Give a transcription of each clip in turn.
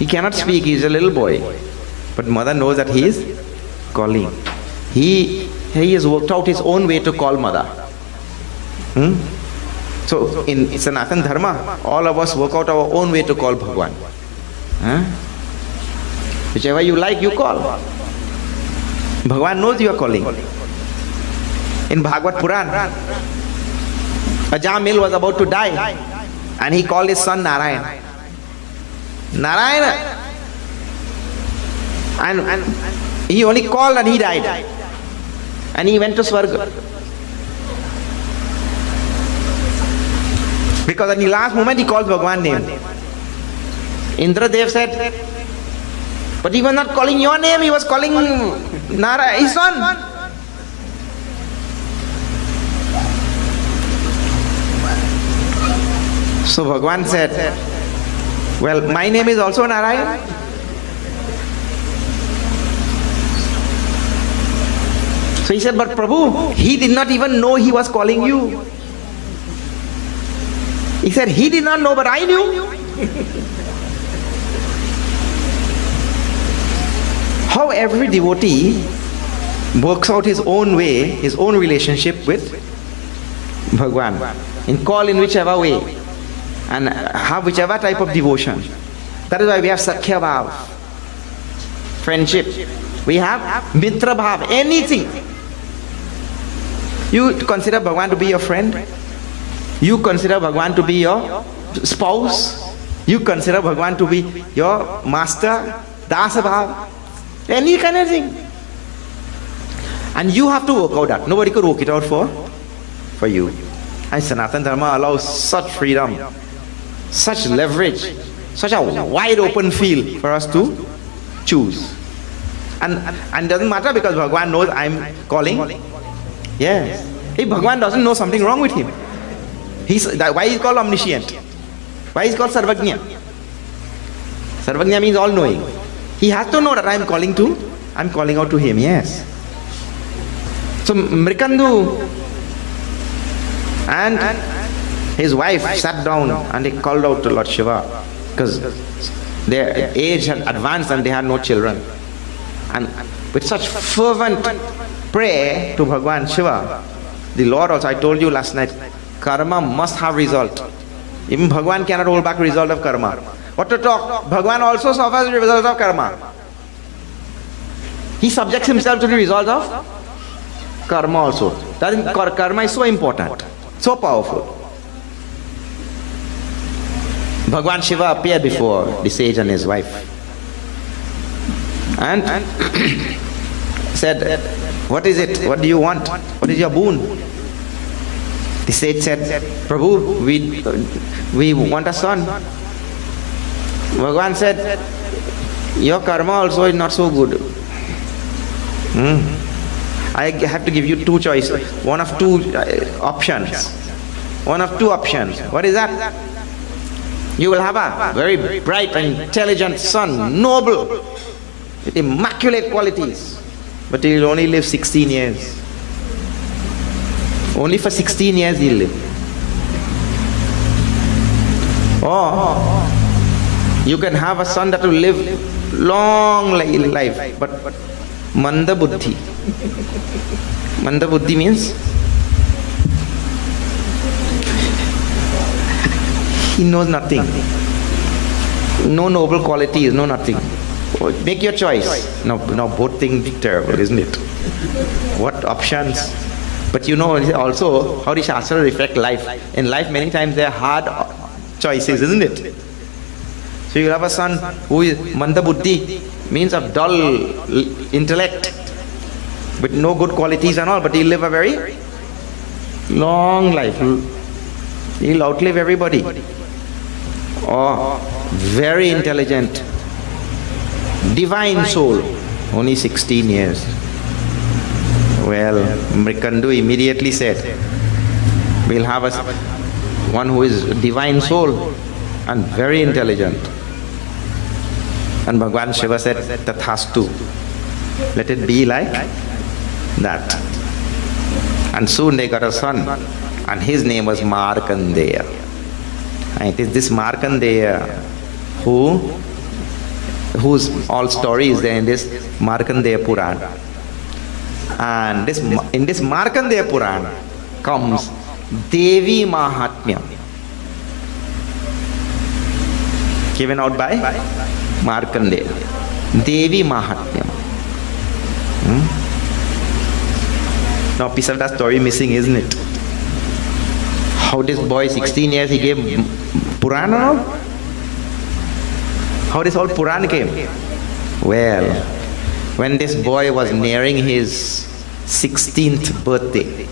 He cannot speak, he is a little boy. But mother knows that he is calling. He has worked out his own way to call mother. So in Sanatana Dharma, all of us work out our own way to call Bhagwan. Whichever you like, you call. Bhagwan knows you are calling. In Bhagavad Puran, a Jamil was about to die and he called his son Narayana. Narayana. And he only called and he died. And he went to Swarga. Because in the last moment he called Bhagwan's name. Indradev said, but he was not calling your name, he was calling Nara, his son. So Bhagwan said, well, my name is also Narayan. So he said, but Prabhu, he did not even know he was calling you. He said, he did not know, but I knew. How every devotee works out his own way, his own relationship with Bhagwan, in call in whichever way, and have whichever type of devotion. That is why we have Sakhya Bhav, friendship. We have Mitra Bhav, anything. You consider Bhagwan to be your friend. You consider Bhagwan to be your spouse. You consider Bhagwan to be your master, Dasa Bhav, any kind of thing. And you have to work out that. Nobody could work it out for you. And Sanatana Dharma allows such freedom, such leverage, such a wide open field for us to choose. And it doesn't matter because Bhagwan knows I'm calling. Yes. If Bhagwan doesn't know something wrong with him, why is he called omniscient? Why is he called Sarvagnya? Sarvagnya means all-knowing. He has to know that I'm calling out to him, yes. So Mrikandu and his wife sat down and they called out to Lord Shiva because their age had advanced and they had no children. And with such fervent prayer to Bhagwan Shiva, the Lord also, I told you last night, karma must have result. Even Bhagwan cannot hold back result of karma. What to talk? Bhagwan also suffers the result of karma. He subjects himself to the result of karma also. That is, karma is so important, so powerful. Bhagwan Shiva appeared before the sage and his wife and said, what is it? What do you want? What is your boon? The sage said, Prabhu, we want a son. Bhagwan said, your karma also is not so good. I have to give you two choices. One of two options. One of two options. What is that? You will have a very bright and intelligent son, noble, with immaculate qualities. But he will only live 16 years. Only for 16 years he will live. Or you can have a son that will live long life, but Manda Buddhi. Manda Buddhi means he knows nothing. No noble qualities, no nothing. Make your choice. Now both things are terrible, isn't it? What options? But you know also how the Shastra reflect life. In life many times there are hard choices, isn't it? So you have a son who is Manda Buddhi, means of dull intellect, with no good qualities and all, but he'll live a very long life. He'll outlive everybody. Or very intelligent, divine soul, only 16 years. Well, Mrikandu immediately said, we'll have one who is divine soul and very intelligent. And Bhagwan Shiva said, Tathastu. Let it be like that. And soon they got a son, and his name was Markandeya. And it is this Markandeya who whose all story is there in this Markandeya Purana. And in this Markandeya Purana comes Devi Mahatmyam, given out by Markandeya. Devi Mahatmyam. Now, a piece of that story missing, isn't it? How this boy, 16 years, he gave Purana now? How this whole Purana came? Well, when this boy was nearing his 16th birthday,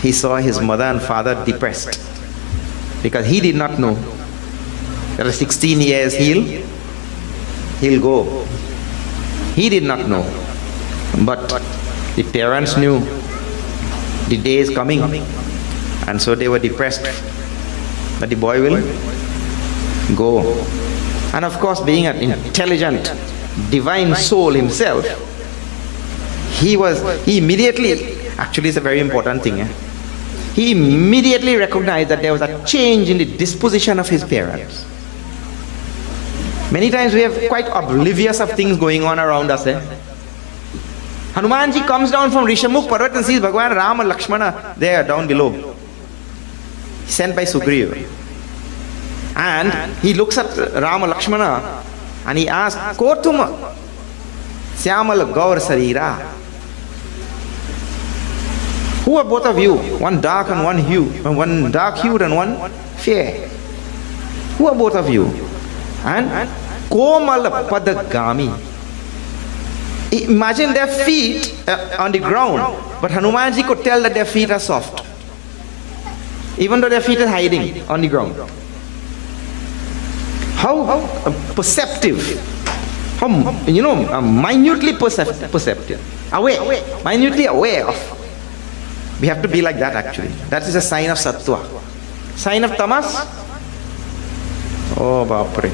he saw his mother and father depressed because he did not know that at 16 years he'll go. He did not know, but the parents knew the day is coming, and so they were depressed that the boy will go. And of course, being an intelligent, divine soul himself, he immediately, actually it's a very important thing, he immediately recognized that there was a change in the disposition of his parents. Many times we are quite oblivious of things going on around us. Hanumanji comes down from Rishamukh Parvat and sees Bhagwan Rama and Lakshmana there down below, sent by Sugriva. And he looks at Rama Lakshmana and he asks, Kotuma Syamal Gaur Sarira. Who are both of you? One dark and one dark hued and one fair. Who are both of you? And Komal Padagami. Imagine their feet on the ground, but Hanumanji could tell that their feet are soft, even though their feet are hiding on the ground. How perceptive, how, minutely perceptive, minutely aware of. We have to be like that actually. That is a sign of Sattva. Sign of Tamas? Oh, Bapre.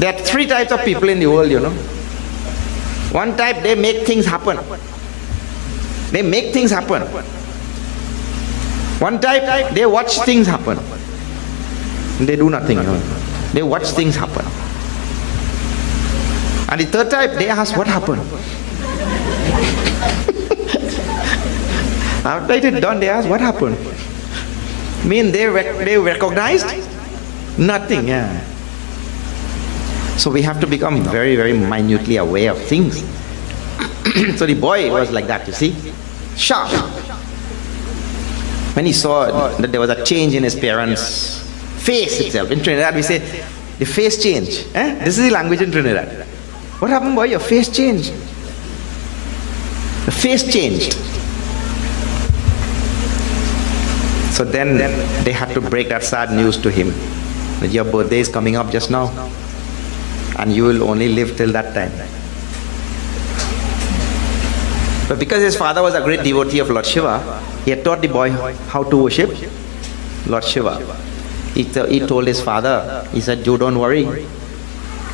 There are 3 types of people in the world, One type, they make things happen. They make things happen. One type, they watch things happen. They do nothing. They watch things happen. And the third type, they ask what happened. After it is done, they ask what happened. They recognized nothing. So we have to become very, very minutely aware of things. So the boy was like that, you see, sharp. When he saw that there was a change in his parents' face itself. In Trinidad we say, the face change. This is the language in Trinidad. What happened, boy? Your face changed. The face changed. So then they had to break that sad news to him, that your birthday is coming up just now, and you will only live till that time. But because his father was a great devotee of Lord Shiva, he had taught the boy how to worship Lord Shiva. He told his father, he said, you don't worry.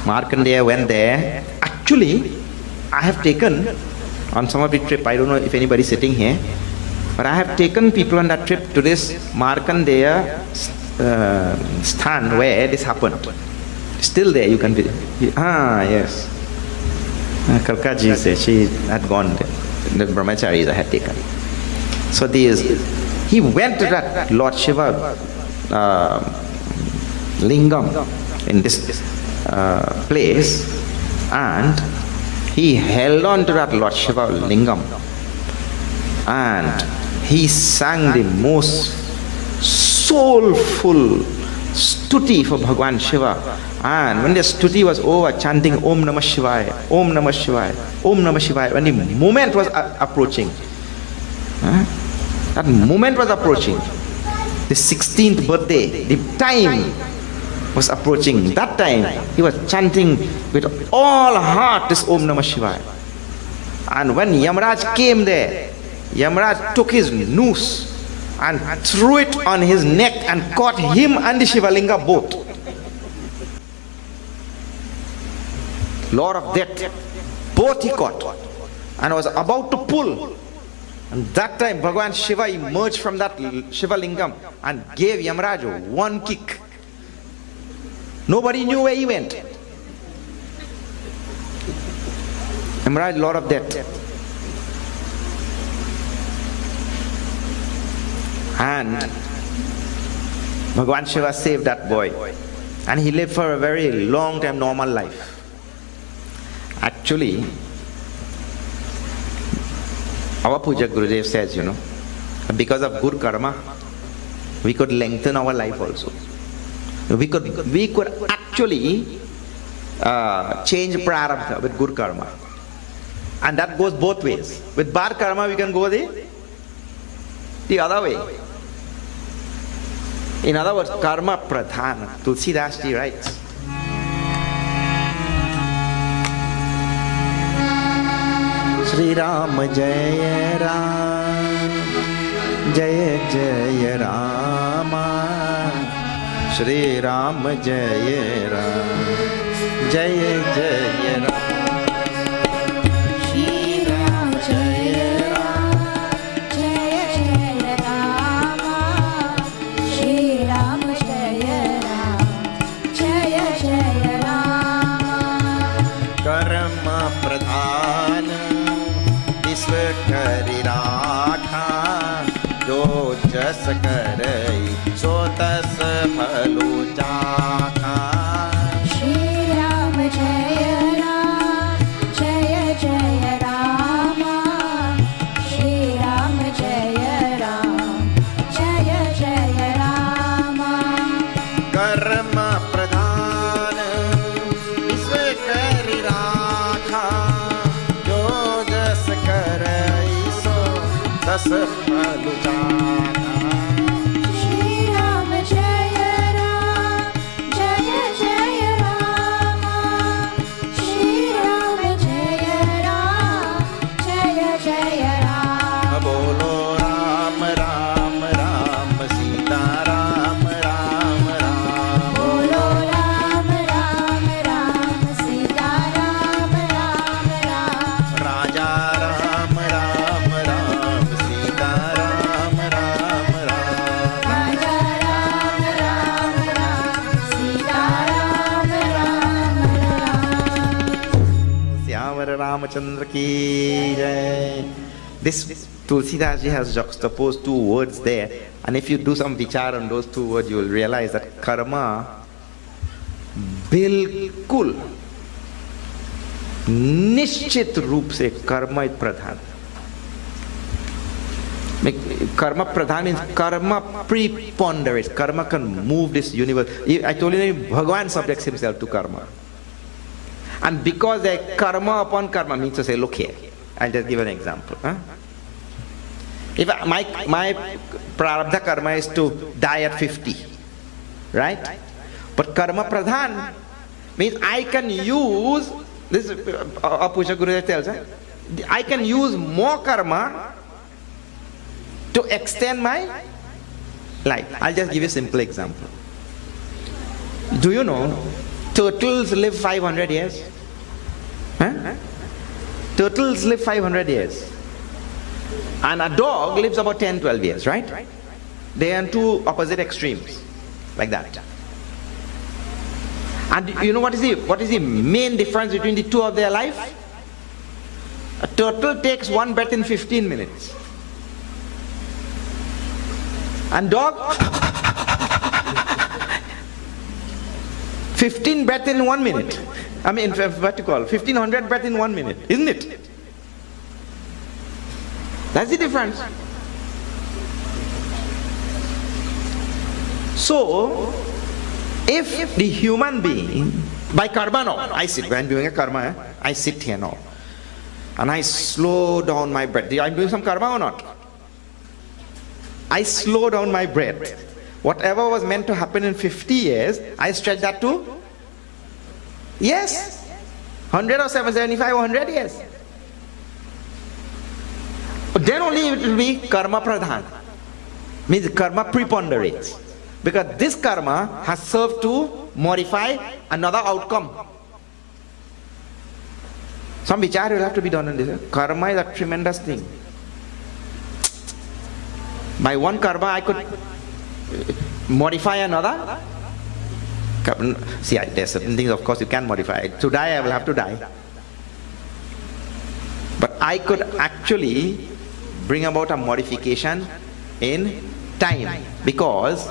Markandeya went there. Actually, I have taken, on some of the trip, I don't know if anybody is sitting here, but I have taken people on that trip to this Markandeya stand where this happened. Still there, you can be. Yes. Kalkaji said she had gone there. The brahmacharis I had taken. So he went to that Lord Shiva lingam in this place, and he held on to that Lord Shiva lingam, and he sang the most soulful stuti for Bhagwan Shiva. And when the stuti was over, chanting Om Namah Shivaya, Om Namah Shivaya, Om Namah Shivaya, when the moment was approaching, that moment was approaching, the 16th birthday, the time was approaching. That time he was chanting with all heart this Om Namah Shivaya. And when Yamraj came there, Yamraj took his noose and threw it on his neck and caught him and the Shivalinga both. Lord of Death, both he caught, and was about to pull. And that time Bhagwan Shiva emerged from that Shiva Lingam and gave Yamraj one kick. Nobody knew where he went. Hemorrhage, a lot of debt. And Bhagwan Shiva saved that boy. And he lived for a very long time, normal life. Actually, our Puja Gurudev says, you know, because of good karma, we could lengthen our life also. We could actually change prarabdha with good karma. And that goes both ways. With bad karma, we can go the other way. In other words, karma pradhana. Tulsidas ji writes. Shri Ram Jaya Ram, Jaya Jaya Rama. Shri Ram Jaya Ram, Jaya Jaya Ram. जस करई सो तस फलु चाखा श्री राम जय जय राम श्री राम जय जय राम कर्म प्रधान ईश्वर करि राखा जो जस करई सो तस फलु चाखा Ramachandra ki jai. This Tulsidas ji has juxtaposed two words there, and if you do some vichar on those two words, you will realize that karma bilkul निश्चित रूप से कर्म is pradhan. Karma pradhan means karma preponderates. Karma can move this universe. I told you that Bhagavan subjects himself to karma. And because they karma upon karma means to say, look here, I'll just give an example. If my prarabdha karma is to die at 50, right? But karma pradhan means I can use, this Apusha Guru tells, I can use more karma to extend my life. I'll just give you a simple example. Do you know turtles live 500 years? Turtles live 500 years. And a dog lives about 10-12 years, right? They are on two opposite extremes, like that. And you know what is the main difference between the two of their life? A turtle takes one breath in 15 minutes. And dog 15 breath in 1 minute. I mean, what you call 1500 breath in 1 minute, isn't it? That's the difference. So, if the human being, by karma now, I sit, when I'm doing a karma, I sit here now, and I slow down my breath. I'm doing some karma or not? I slow down my breath. Whatever was meant to happen in 50 years, I stretch that to, yes, 100 or 75 or 100 years. Then only it will be karma pradhan. Means karma preponderates. Because this karma has served to modify another outcome. Some vichar will have to be done on this. Karma is a tremendous thing. By one karma I could modify another. See, there are certain things of course you can modify. To die I will have to die. I could actually bring about a modification in time, because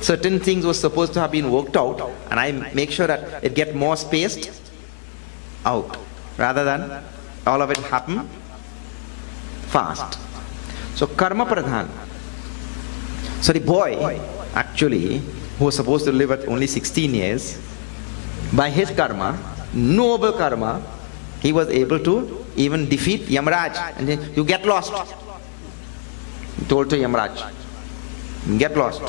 certain things were supposed to have been worked out, and I make sure that it get more spaced out rather than all of it happen fast. So karma pradhan. So the boy actually, who was supposed to live at only 16 years, by his karma, noble karma, he was able to even defeat Yamraj. And then, you get lost. He told to Yamraj, get lost.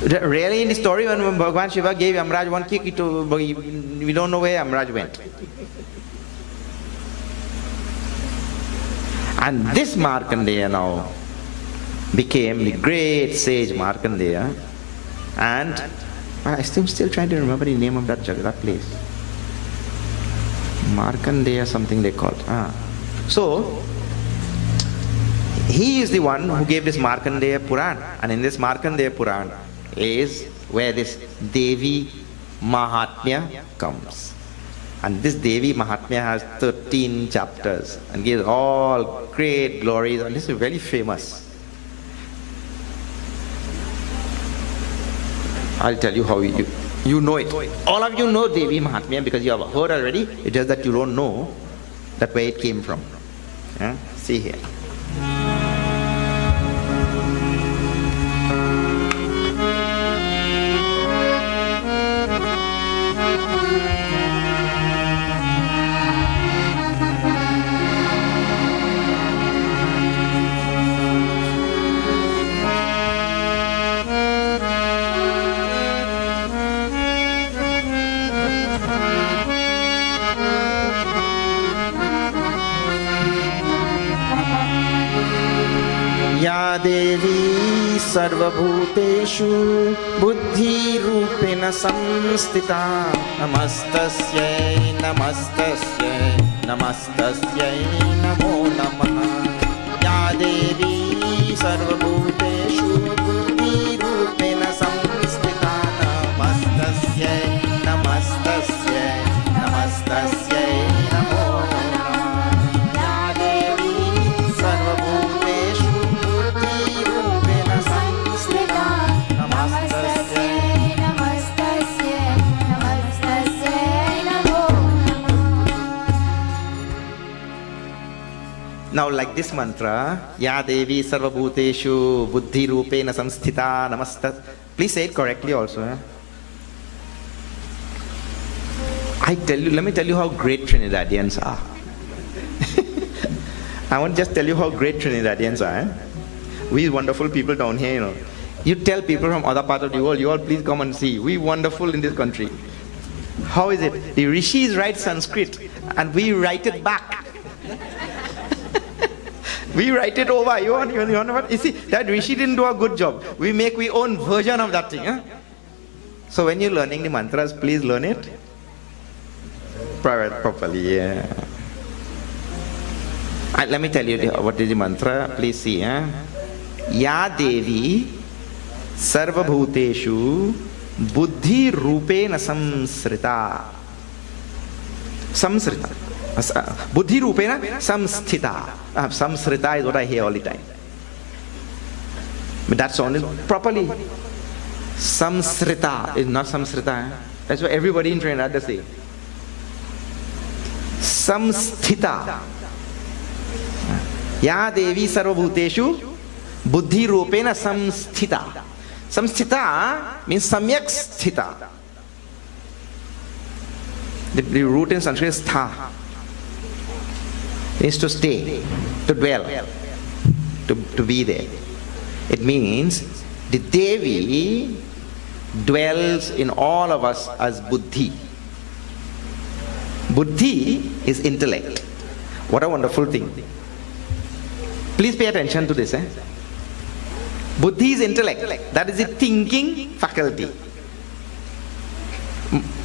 Really, in the story, when Bhagavan Shiva gave Yamraj one kick, we don't know where Yamraj went. And this Markandeya now became the great sage Markandeya. And I'm still trying to remember the name of that place. Markandeya, something they called. So, he is the one who gave this Markandeya Puran. And in this Markandeya Puran is where this Devi Mahatmya comes. And this Devi Mahatmya has 13 chapters and gives all great glories. And this is very famous. I'll tell you how you know it. All of you know Devi Mahatmya because you have heard already. It's just that you don't know that where it came from. See here. Devi sarvabhuteshu buddhi-rupena samstita namastasyai namastasyai namastasyai namo namaha. Ya Devi sarvabhuteshu buddhi-rupena samstita namastasyai namastasyai namastasyai namo namaha. Ya Devi sarvabhuteshu Now, like this mantra, Ya Devi Sarvabhuteshu Buddhi Rupena Samsthita Namasta. Please say it correctly also. Let me tell you how great Trinidadians are. I want to just tell you how great Trinidadians are. We wonderful people down here, you know. You tell people from other parts of the world, you all please come and see. We wonderful in this country. How is it? The rishis write Sanskrit and we write it back. We write it over. You see, that rishi didn't do a good job. We make our own version of that thing. So when you're learning the mantras, please learn it properly. Yeah. And let me tell you what is the mantra. Please see. Ya Devi Sarvabhuteshu Buddhi Rupena Samsrita. Samsrita. Buddhi Rupena Samsthita. Samsrita is what I hear all the time. But that sounded properly. Samsrita is not Samsrita. That's what everybody in Trinidad does say. Samsthita. Ya Devi Sarvabhuteshu Buddhi Rupena Samsthita. Samsthita means Samyak Sthita. The root in Sanskrit is Tha. Is to stay, to dwell, to be there. It means the Devi dwells in all of us as Buddhi. Buddhi is intellect. What a wonderful thing. Please pay attention to this. Buddhi is intellect. That is the thinking faculty.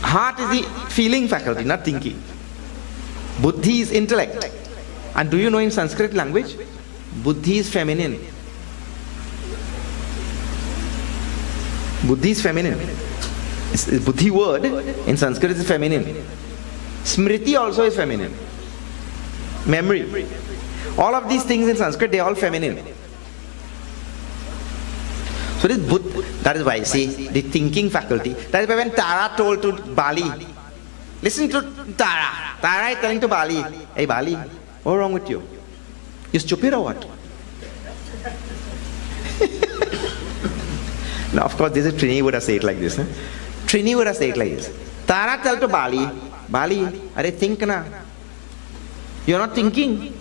Heart is the feeling faculty, not thinking. Buddhi is intellect. And do you know in Sanskrit language, Buddhi is feminine. Buddhi is feminine. Buddhi word in Sanskrit is feminine. Smriti also is feminine. memory. All of these things in Sanskrit, they are all feminine. So this Buddha, that is why, see, the thinking faculty, that is why when Tara told to Bali, listen to Tara. Tara is telling to Bali, hey Bali, what's wrong with you? You stupid or what? Now, of course, this is Trini would have said it like this. Trini would have said it like this. Tara tell to Bali, Bali, are think na? You're not thinking.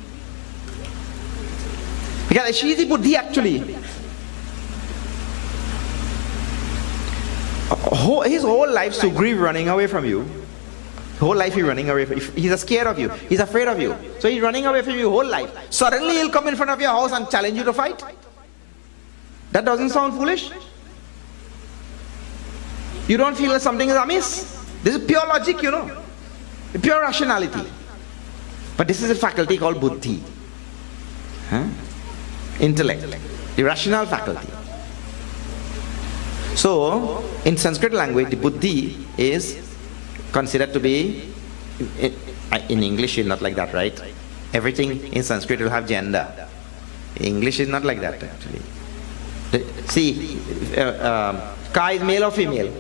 Because she is the Buddhi actually. His whole life, Sugriv running away from you. Whole life he's running away from you. He's scared of you. He's afraid of you. So he's running away from you whole life. Suddenly he'll come in front of your house and challenge you to fight. That doesn't sound foolish? You don't feel that something is amiss? This is pure logic, you know. Pure rationality. But this is a faculty called buddhi. Intellect. The rational faculty. So, in Sanskrit language, the buddhi is considered to be, in English it's not like that, right? Everything in Sanskrit will have gender. English is not like that actually. See, Ka is male or female?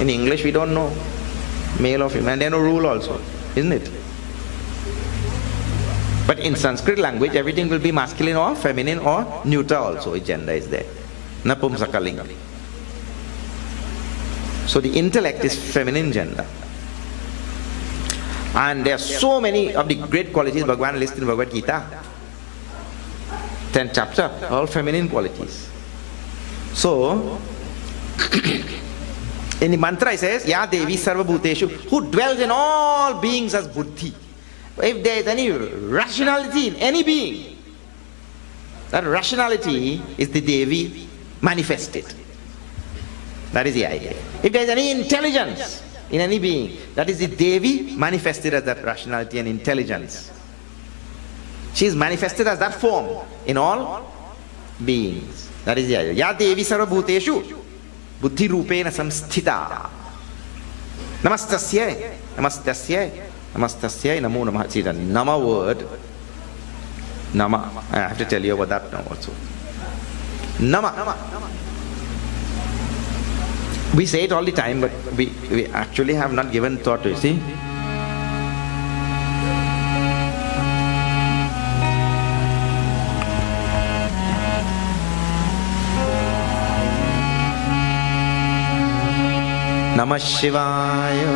In English we don't know male or female, and there's no rule also, isn't it? But in Sanskrit language, everything will be masculine or feminine or neuter also. Gender is there. Napumsakalinga. So the intellect is feminine gender. And there are so many of the great qualities Bhagavan lists in Bhagavad Gita. 10th chapter, all feminine qualities. So, in the mantra it says, Ya Devi Sarva Bhuteshu, who dwells in all beings as buddhi. If there is any rationality in any being, that rationality is the Devi manifested. That is the idea. If there is any intelligence in any being, that is the Devi manifested as that rationality and intelligence. She is manifested as that form in all beings. That is the idea. Ya Devi Sarva Bhuteshu Buddhi Rupena Samsthita. Namastasya. Namastasya. Namastasya. Namo Namah. See the Nama word. Nama. I have to tell you about that now also. Nama. We say it all the time, but we actually have not given thought to it. See? Namah Shivaya,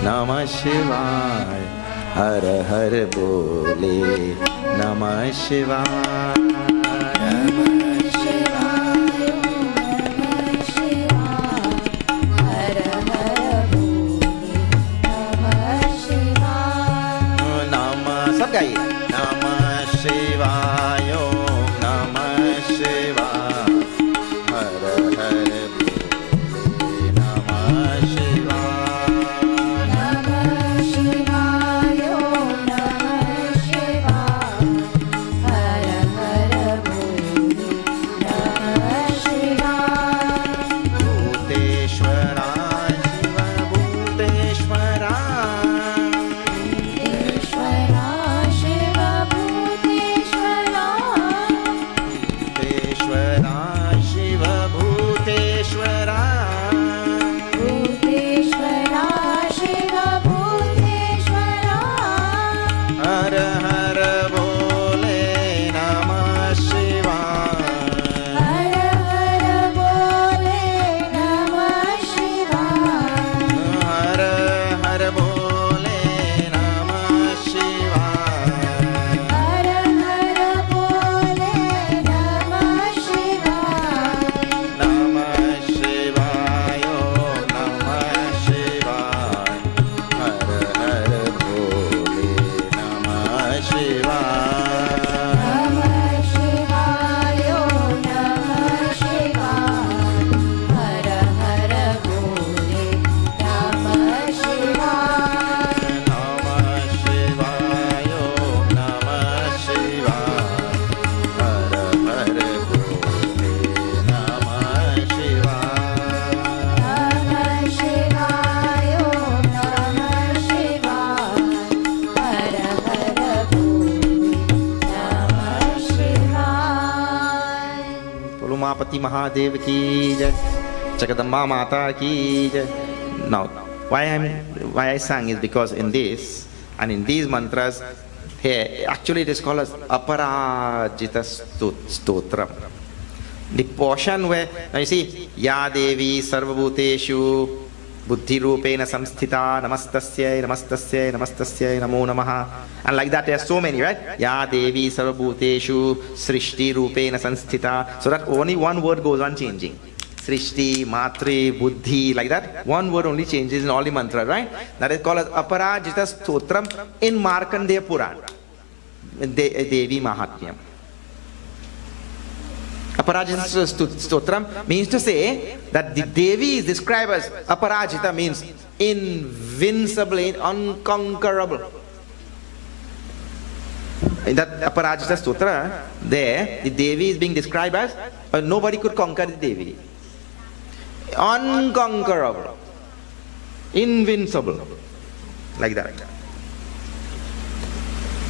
Namah Shivaya, Har Har Bole, Namah Shivaya. Mahapati Mahadev ki jai, Jagadamba Mata ki jai. Now, why I sang is because in this and in these mantras, here actually it is called as Aparajita Stotram. The portion where, now you see, Ya Devi Sarvabhuteshu Buddhi Rupena Samsthita Namastasyai Namastasyai Namastasyai Namo Namaha. And like that there are so many, right? Ya Devi Sarvabhuteshu Srishti Rupena Samsthita. So that only one word goes on changing. Srishti, Matri, Buddhi, like that. One word only changes in all the mantras, right? That is called as Aparajita Stotram in Markandeya Puran. Devi Mahatmyam. Aparajita Stotram means to say that the Devi is described as Aparajita, means invincible, unconquerable. In that Aparajita Stotra, there, the Devi is being described as nobody could conquer the Devi. Unconquerable, invincible, like that.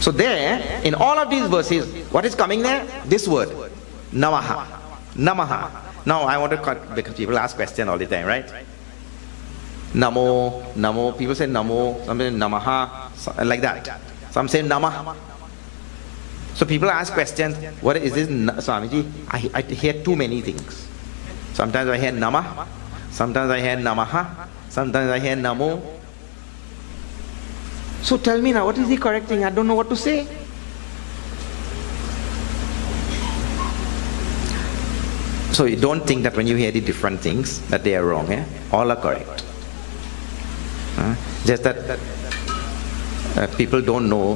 So there, in all of these verses, what is coming there? This word, Namaha. Namaha. Now I want to cut, because people ask questions all the time, right? Namo, Namo, people say Namo, some say Namaha, like that. Some say Namah. So people ask questions, what is this, Swamiji? I hear too many things. Sometimes I hear Namah, sometimes I hear Namaha, sometimes I hear Namo. So tell me now, what is the correct thing? I don't know what to say. So you don't think that when you hear the different things, that they are wrong. Eh? All are correct. Just that people don't know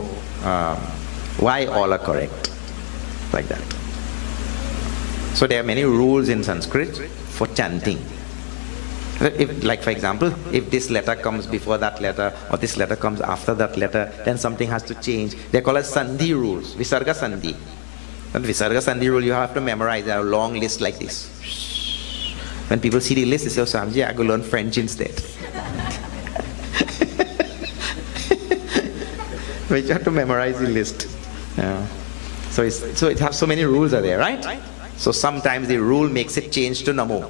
why all are correct, like that. So there are many rules in Sanskrit for chanting. If, like for example, if this letter comes before that letter, or this letter comes after that letter, then something has to change. They're called as Sandhi rules, Visarga Sandhi. That Visarga Sandhi rule you have to memorize. There are a long list like this. When people see the list, they say, oh, Swamiji, I go learn French instead. But you have to memorize the list. Yeah. So it has so many rules are there, right? So sometimes the rule makes it change to Namo,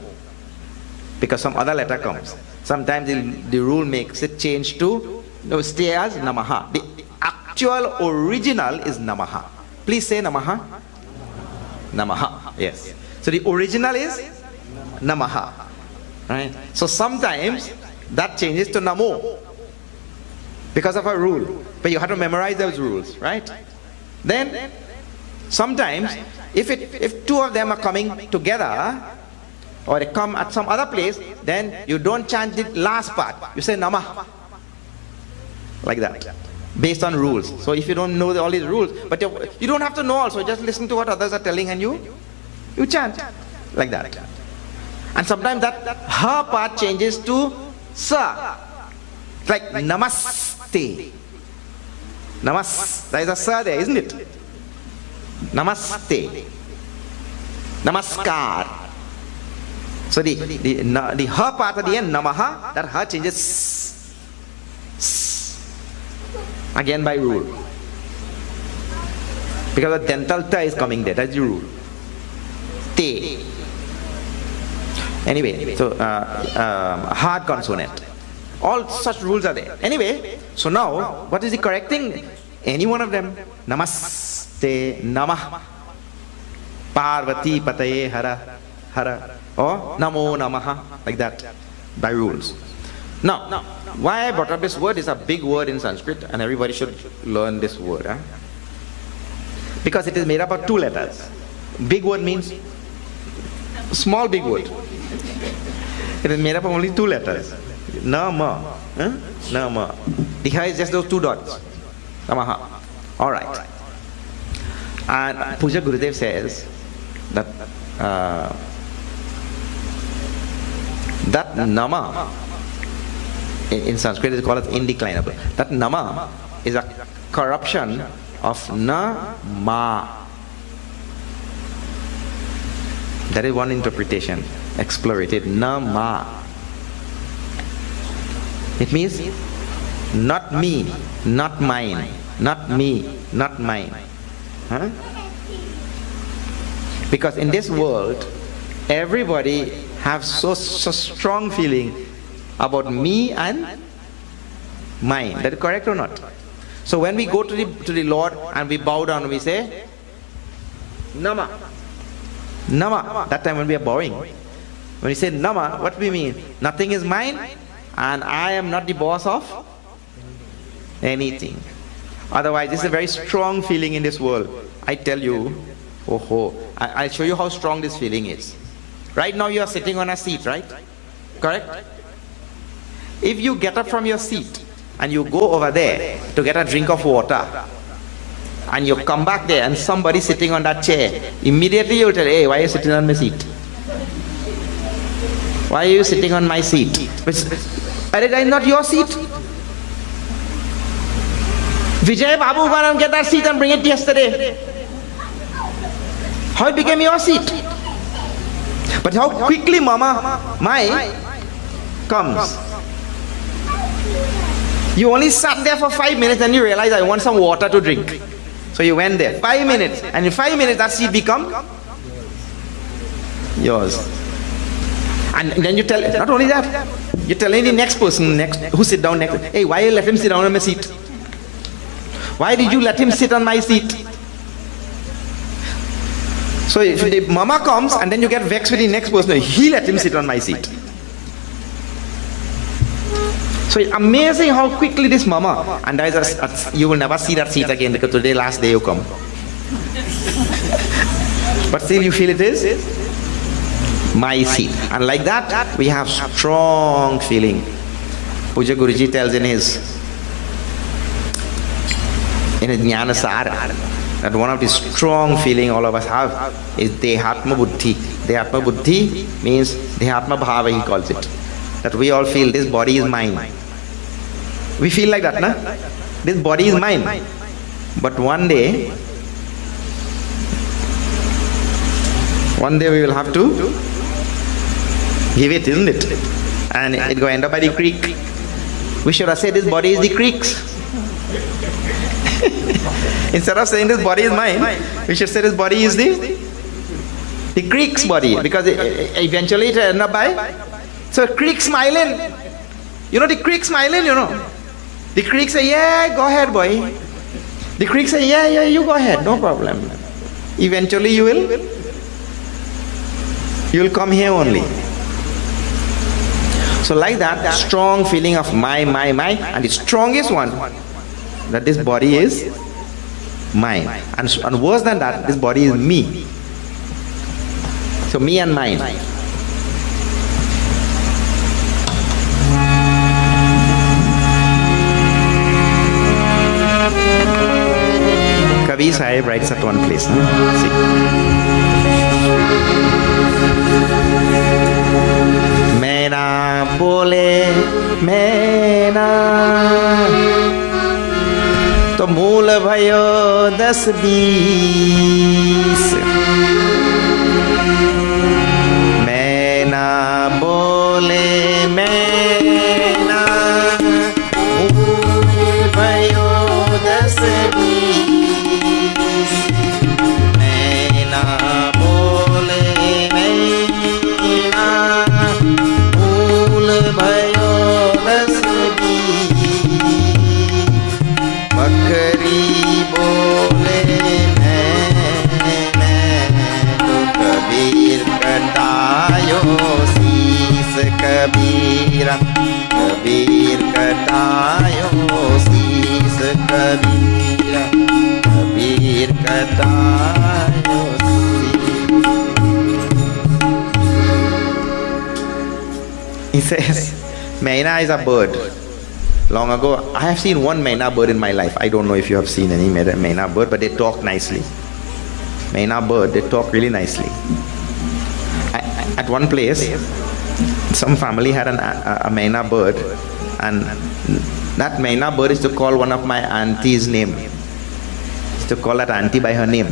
because some other letter comes. Sometimes the rule makes it change to, stay as Namaha. The actual original is Namaha. Please say Namaha. Namaha, yes. So the original is Namaha, right? So sometimes that changes to Namo because of a rule, but you have to memorize those rules, right? Then sometimes if two of them are coming together, or they come at some other place, then you don't chant the last part. You say Namah, like that, based on rules. So if you don't know all these rules, but you don't have to know also, just listen to what others are telling and you chant, like that. And sometimes that ha part changes to sa, like Namaste. Namas, there is a sa there, isn't it? Namaste. Namaskar. So the ha part at the end, Namaha, that ha changes again by rule. Because the dental ta is coming there, that's the rule. Te. Anyway, so hard consonant. All such rules are there. Anyway, so now, what is the correct thing? Any one of them. Namaste, Namah, Parvati, Pataye, Hara, Hara, or Namo, Namaha, like that, by rules. Now, why I brought up this word is a big word in Sanskrit, and everybody should learn this word. Huh? Because it is made up of two letters. Big word means small big word. It is made up of only two letters. Nama. Huh? Nama. The ha is just those two dots. Namaha. Alright. And Puja Gurudev says that that Nama in Sanskrit is called as indeclinable. That Nama is a corruption of Na Ma. That is one interpretation. Explore it. Na Ma. It means not me, not mine, not me, not mine. Huh? Because in this world, everybody have so strong feeling about me and mine. That is correct or not? So when we go to the Lord and we bow down, we say, Nama. Nama. That time when we are bowing. When we say Nama, what we mean? Nothing is mine and I am not the boss of anything. Otherwise, this is a very strong feeling in this world. I tell you, I'll show you how strong this feeling is. Right now you are sitting on a seat, right? Correct? If you get up from your seat and you go over there to get a drink of water, and you come back there and somebody sitting on that chair, immediately you will tell, hey, why are you sitting on my seat? Why are you sitting on my seat? But that is not your seat. Vijay Babu Varam get that seat and bring it yesterday. How it became your seat? But how quickly Mama, my, comes. You only sat there for 5 minutes and you realize I want some water to drink. So you went there, 5 minutes, and in 5 minutes that seat become yours. And then you tell, not only that, you're telling the next person who sit down next, hey, why you let him sit down on my seat? Why did you let him sit on my seat? So if the mama comes and then you get vexed with the next person, he let him sit on my seat. So it's amazing how quickly this mama, and there is you will never see that seat again because today last day you come. But still you feel it is my seat. And like that we have strong feeling. Puja Guruji tells in his Jnana Sar that one of the strong feeling all of us have is Dehatma Buddhi. Dehatma Buddhi means Dehatma Bhava, he calls it. That we all feel this body is mine. We feel like that, na? This body is mine. But one day we will have to give it, isn't it? And it will end up by the creek. We should have said this body is the creek's. Instead of saying this body is mine, we should say this body is the creek's body, because eventually it will end up by. So creek smiling. You know the creek smiling, you know. The creek say, yeah, go ahead, boy. The creek say, yeah, you go ahead, no problem. Eventually you will come here only. So like that, strong feeling of my, and the strongest one, that this body is mine. And worse than that, this body is me. So me and mine. Kavi Sahib writes at one place. See. Maina bole, maina, to mool bhayo 10-20. Maina bole, maina, mool bhayo 10-20. Kabira, Kabir katayo sis Kabira, Kabir katayo sis. He says, Maina is a bird. Long ago, I have seen one Maina bird in my life. I don't know if you have seen any Maina bird, but they talk nicely. Maina bird, they talk really nicely. At one place, some family had a Maina bird, and that Maina bird is to call one of my auntie's name. It's to call that auntie by her name.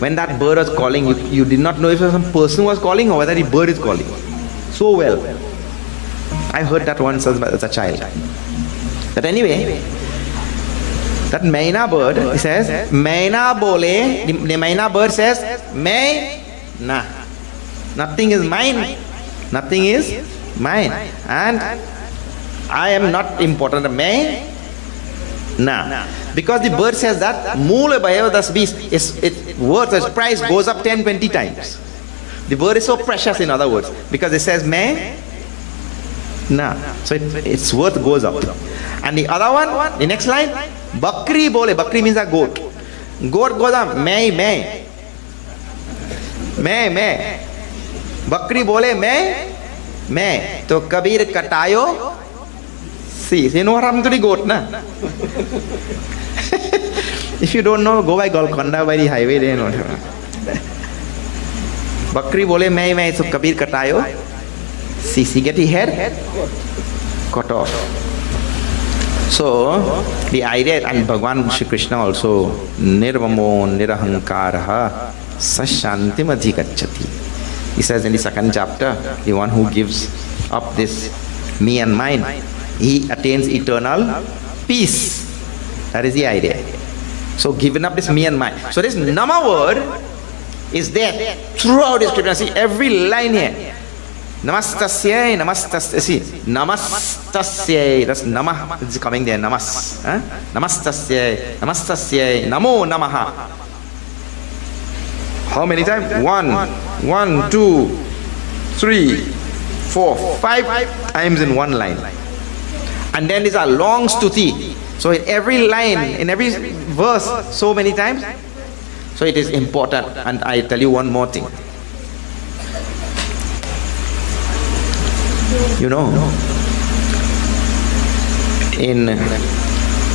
When that bird was calling, you did not know if some person was calling or whether the bird is calling. So well. I heard that once as a child. But anyway, that Maina bird, it says, Maina bole, the Maina bird says, Maina. Nothing is mine. Nothing is mine. And I am not important. Main? Nah. Because the bird says that Moola Bhaya Dasbis is its worth, its price goes up 10, 20 times. The bird is so precious, in other words, because it says May. Nah. So its worth goes up. And the other one, the next line, Bakri Bole. Bakri means a goat. Goat goes up, May. Bakri Bole, May. So Kabir Katayo. See, you know what happened to the goat, na? If you don't know, go by Golconda by the highway, they know. Bakri bole may, so Kabir katayo. See, get the head cut off. So, the idea, and Bhagavan Shri Krishna also, Nirvamo Nirahankaraha Sashantim Adhikachati. He says in the second chapter, the one who gives up this me and mine, he attains eternal peace. That is the idea. So giving up this me and mine. So this Nama word is there throughout the scripture. See every line here. Namastasyai, namastasyai. See, namastasyai. That's Nama. It's coming there. Namas. Huh? Namastasyai, namastasyai. Namo namaha. How many times? 1, 2, 3, 4, 5 times in one line. And then these are long stuti. So in every line, in every verse, so many times. So it is important. And I tell you one more thing. You know, in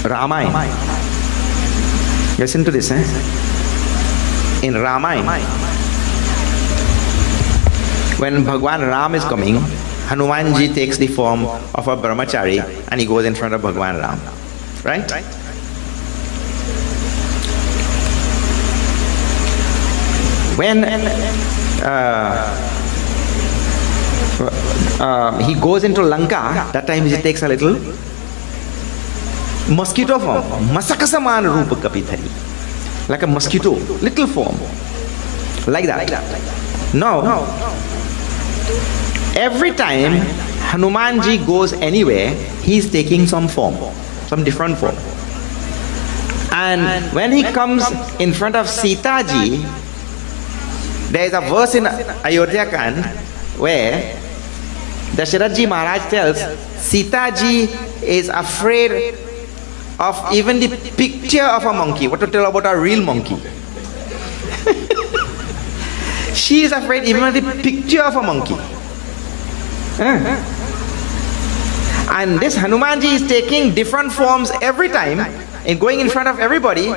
Ramayana, listen to this, in Ramayana, when Bhagwan Ram is coming, Hanumanji takes the form of a brahmachari and he goes in front of Bhagwan Ram. Right? When he goes into Lanka, that time he takes a little mosquito form. Masakasaman rupa kapithari. Like a mosquito, little form. Like that. Now, every time Hanumanji goes anywhere, he's taking some form, some different form. And when he comes in front of Sita ji, there is a verse in Ayodhya Kand where Dasharath ji Maharaj tells Sita ji is afraid of even the picture of a monkey. What to tell about a real monkey? She is afraid even of the picture of a monkey. And this Hanumanji is taking different forms every time and going in front of everybody,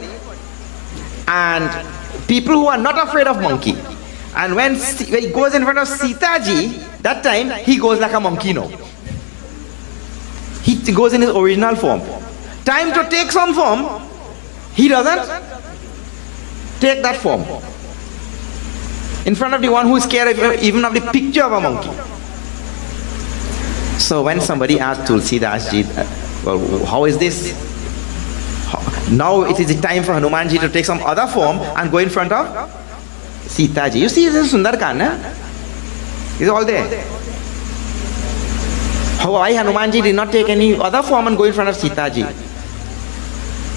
and people who are not afraid of monkey. And when he goes in front of Sita ji, that time he goes like a monkey now. He goes in his original form. Time to take some form, he doesn't take that form. In front of the one who is scared even of the picture of a monkey. So when somebody asked Tulsidas ji, well, how is this? Now it is the time for Hanumanji to take some other form and go in front of Sita ji. You see, this is Sundarkand. It's all there. Why Hanumanji did not take any other form and go in front of Sita ji?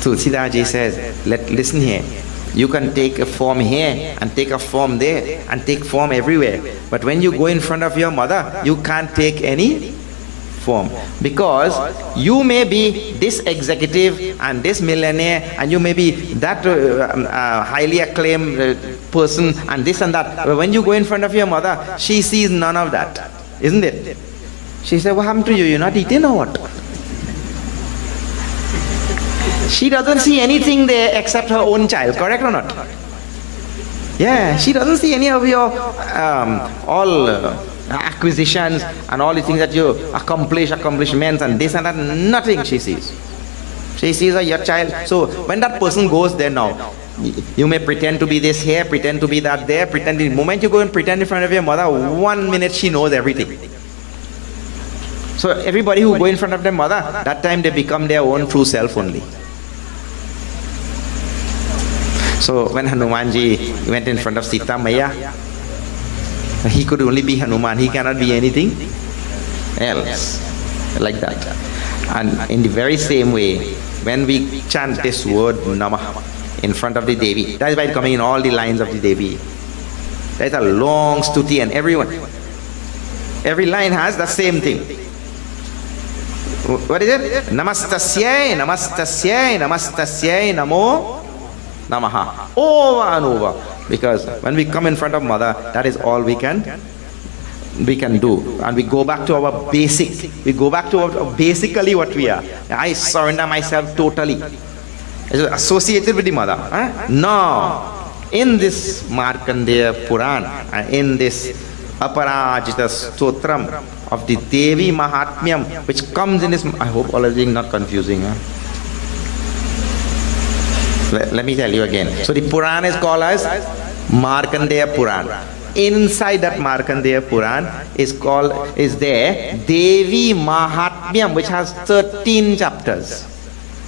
Tulsidas ji says, listen here. You can take a form here and take a form there and take form everywhere. But when you go in front of your mother, you can't take any form. Because you may be this executive and this millionaire and you may be that highly acclaimed person and this and that. But when you go in front of your mother, she sees none of that. Isn't it? She said, what happened to you? You're not eating or what? She doesn't see anything there except her own child, correct or not? Yeah, she doesn't see any of your acquisitions and all the things that you accomplishments and this and that, nothing she sees. She sees your child. So when that person goes there now, you may pretend to be this here, pretend to be that there, pretend. The moment you go and pretend in front of your mother, 1 minute she knows everything. So everybody who go in front of their mother, that time they become their own true self only. So when Hanumanji went in front of Sita Maya, He could only be Hanuman. He cannot be anything else. Like that. And in the very same way, when we chant this word Namah in front of the Devi, that is why it's coming in all the lines of the Devi. There is a long stuti, and every line has the same thing. What is it? Namastasyai, Namastasyai, Namastasyai, Namo Namaha. Over and over. Because when we come in front of Mother, that is all we can do. And we go back to our basic. We go back to basically what we are. I surrender myself totally. It's associated with the Mother. No. In this Markandeya Purana, in this Aparajita Stotram of the Devi Mahatmyam, which comes in this, I hope all of you are not confusing. Let me tell you again. So the Purana is called as Markandeya Purana. Inside that Markandeya Purana is there Devi Mahatmyam, which has 13 chapters.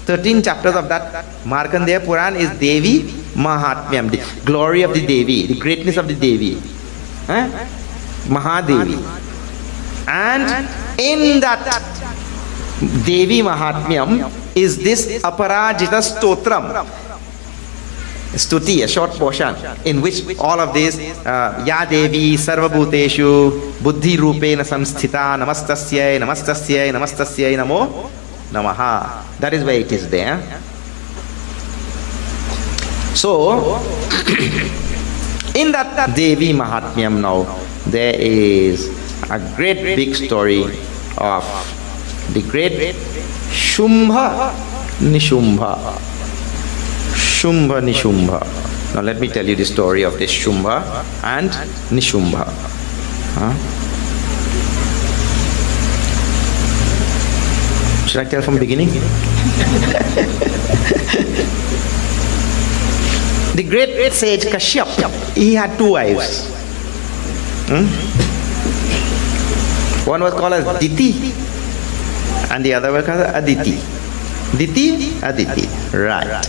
13 chapters of that Markandeya Purana is Devi Mahatmyam, the glory of the Devi, the greatness of the Devi. Mahadevi. And in that Devi Mahatmyam is this Aparajita Stotram. Stuti, a short portion, in which all of this, Ya Devi, Sarvabhuteshu, Buddhi Rupena Samsthita, Namastasyai, Namastasyai, Namastasyai, Namo Namaha. That is where it is there. So, in that Devi Mahatmyam now, there is a great big story of the great Shumbha Nishumbha. Shumbha Nishumbha. Now let me tell you the story of this Shumbha and Nishumbha. Should I tell from the beginning? The great sage Kashyap, he had two wives. One was called as Diti and the other was called as Aditi. Diti, Aditi. Right.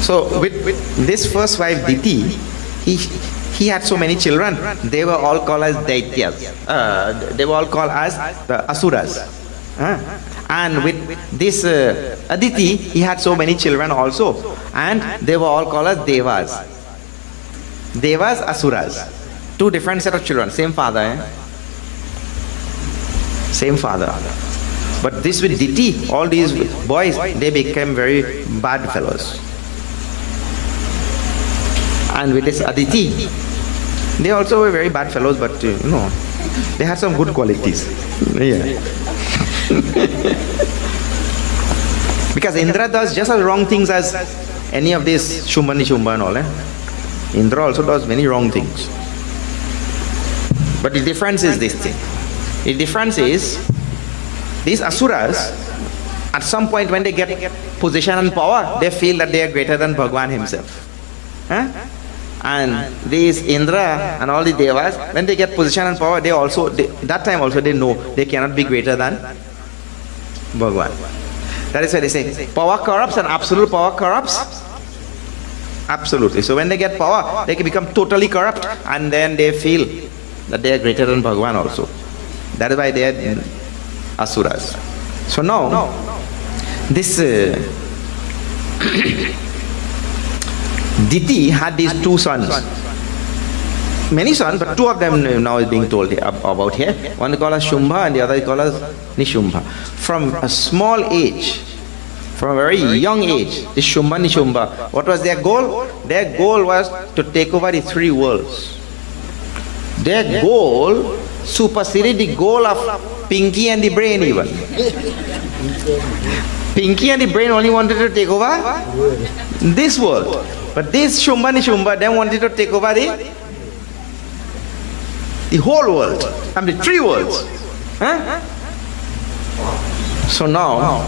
So with this first wife Diti, he had so many children. They were all called as Daityas. They were all called as the Asuras. And with this Aditi, he had so many children also. And they were all called as Devas. Devas, Asuras. Two different set of children. Same father. Same father. But this with Diti, all these boys, they became very bad fellows. And with this Aditi, they also were very bad fellows, but they had some good qualities. Yeah. Because Indra does just as wrong things as any of these Shumbha, Nishumbha and all. Indra also does many wrong things. But the difference is this thing. The difference is, these Asuras, at some point when they get position and power, they feel that they are greater than Bhagwan himself. And these Indra and all the Devas, when they get position and power, that time also they know they cannot be greater than Bhagwan. That is why they say, power corrupts and absolute power corrupts. Absolutely. So when they get power, they can become totally corrupt, and then they feel that they are greater than Bhagwan also. That is why they are Asuras. So now, this Diti had these two sons. Many sons, but two of them now is being told about here. One is called as Shumbha and the other is called as Nishumbha. From a small age, from a very young age, this Shumbha, Nishumbha, what was their goal? Their goal was to take over the three worlds. Their goal superseded the goal of Pinky and the Brain even. Pinky and the Brain only wanted to take over this world. But this Shumbha, Nishumbha, they wanted to take over the whole world. I mean, the three worlds. So now,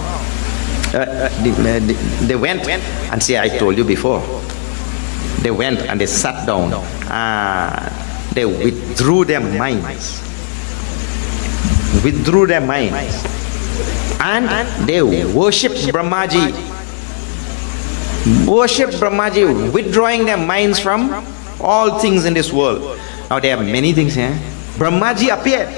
they went and say, I told you before. They went and they sat down and they withdrew their minds. Withdrew their minds. And they worshipped Brahmaji. Worshipped Brahmaji, withdrawing their minds from all things in this world. Now there are many things here. Brahmaji appeared,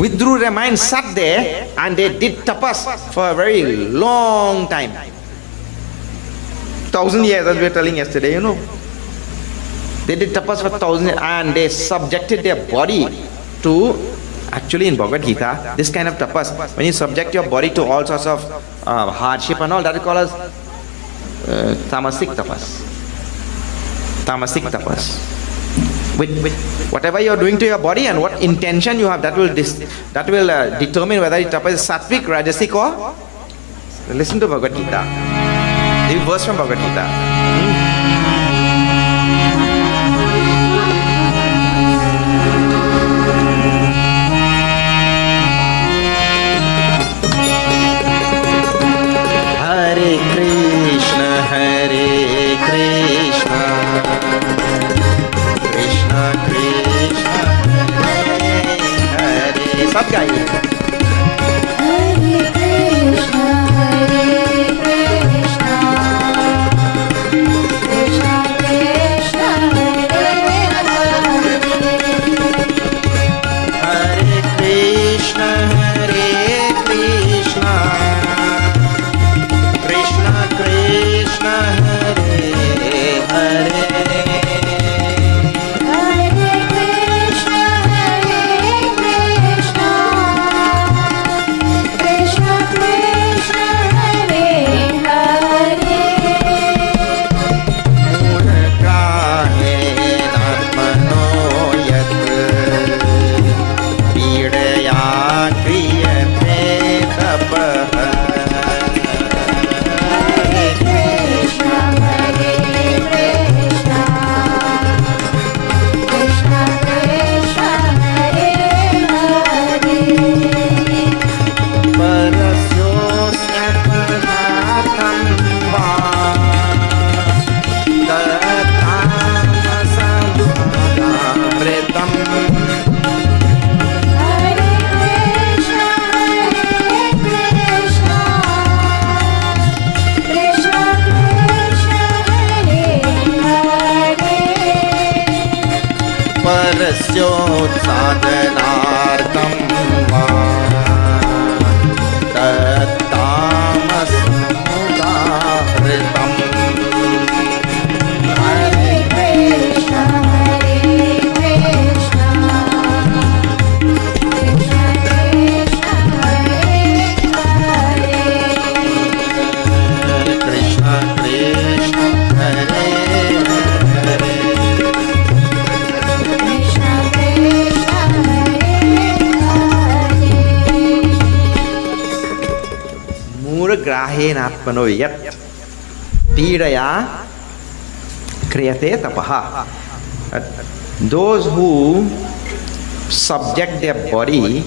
withdrew their mind, sat there, and they did tapas for a very long time. 1,000 years, as we were telling yesterday, you know. They did tapas for 1,000 years, and they subjected their body to, actually in Bhagavad Gita, this kind of tapas, when you subject your body to all sorts of hardship and all, that is called as tamasic tapas. Tamasic tapas. With whatever you are doing to your body and what intention you have, that will determine whether the tapas is sattvic, rajasic, or... Listen to Bhagavad Gita. The verse from Bhagavad Gita. Hare Krishna, Hare Krishna, Krishna Krishna, Hare Hare. Sab gaiye. Atmano yat pidaya kriyate tapaha. Those who subject their body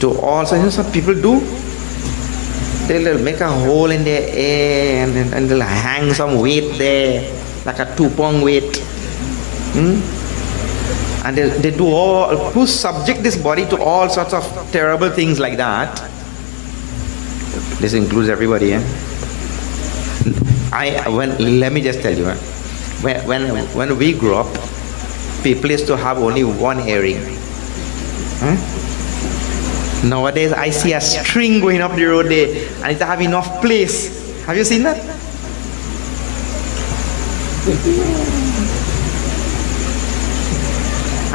to all such, some people do, they'll make a hole in their air and they'll hang some weight there, like a 2-pound weight. And they do all, who subject this body to all sorts of terrible things like that. This includes everybody. Let me just tell you, when we grew up, people used to have only one earring. Nowadays, I see a string going up the road there, and it have enough place. Have you seen that?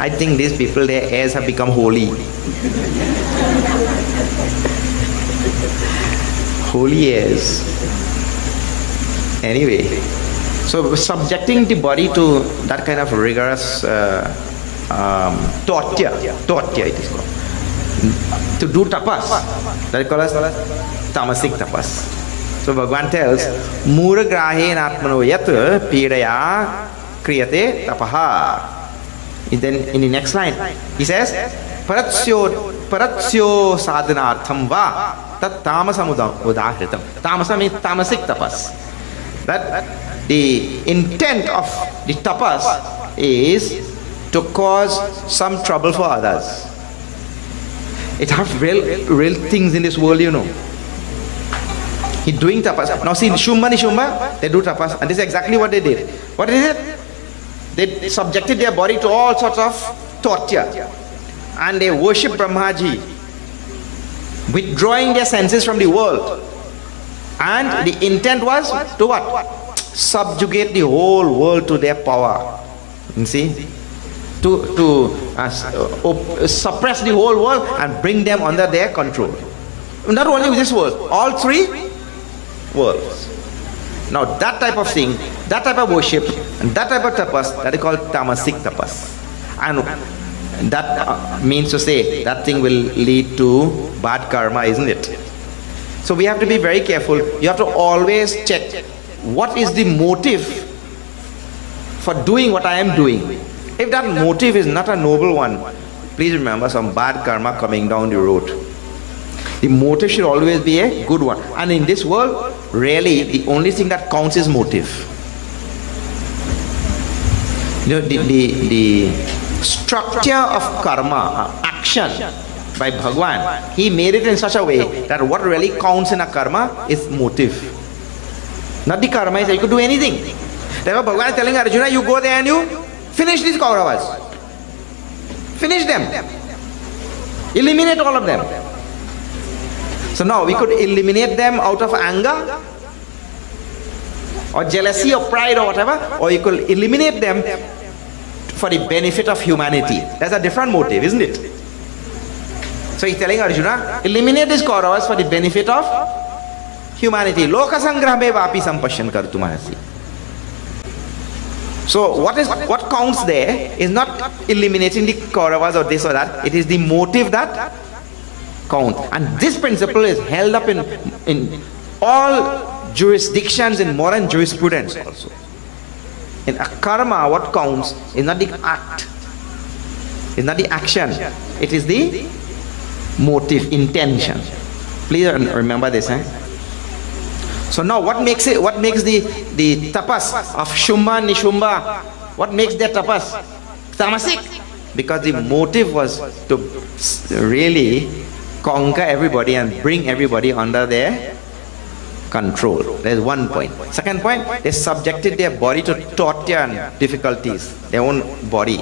I think these people, their ears have become holy. Holy ears. Anyway, so subjecting the body to that kind of rigorous torture it is called, to do tapas, that is called as tamasic tapas. So Bhagavan tells, Mura grahe natmano yat pidaya kriyate tapaha. Then in the next line, he says, Paratsyo sadhanartham va tat tamasam udahritam. Tamasa means tamasic tapas. That the intent of the tapas is to cause some trouble for others. It has real things in this world, you know. He's doing tapas. Now see, Shumbha, Nishumbha, they do tapas, and this is exactly what they did. What is it? They subjected their body to all sorts of torture. And they worshipped Brahmaji, withdrawing their senses from the world. And the intent was to what? Subjugate the whole world to their power. You see? To suppress the whole world and bring them under their control. Not only this world, all three worlds. Now that type of thing, that type of worship, and that type of tapas, that is called tamasic tapas. And that means to say that thing will lead to bad karma, isn't it? So we have to be very careful. You have to always check what is the motive for doing what I am doing. If that motive is not a noble one, please remember some bad karma coming down the road. The motive should always be a good one. And in this world, really, the only thing that counts is motive. You know, the structure of karma, action by Bhagwan, he made it in such a way that what really counts in a karma is motive. Not the karma, you could do anything. That's why Bhagwan is telling Arjuna, you go there and you finish these Kauravas. Finish them. Eliminate all of them. So now we could eliminate them out of anger or jealousy or pride or whatever, or you could eliminate them for the benefit of humanity. That's a different motive, isn't it? So he's telling Arjuna, eliminate these Kauravas for the benefit of humanity. Loka sangrame vapi sampashyan kartumahasi. So what counts there is not eliminating the Kauravas or this or that. It is the motive that counts. And this principle is held up in all jurisdictions in modern jurisprudence also. In a karma, what counts is not the act, is not the action. It is the motive, intention. Please remember this. So now what makes the tapas of Shumbha and Nishumbha, what makes their tapas tamasic? Because the motive was to really conquer everybody and bring everybody under their control. There's one point. Second point, they subjected their body to torture and difficulties, their own body.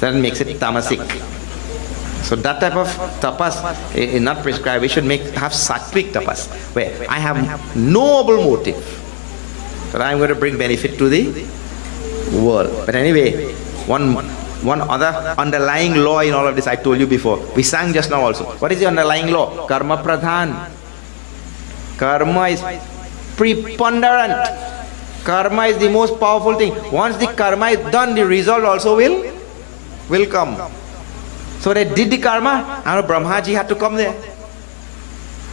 That makes it tamasic. So that type of tapas is not prescribed. We should have sattvic tapas, where I have noble motive that I'm going to bring benefit to the world. But anyway, one other underlying law in all of this I told you before. We sang just now also. What is the underlying law? Karma pradhan. Karma is preponderant. Karma is the most powerful thing. Once the karma is done, the result also will come. So they did the karma, and Brahmaji had to come there.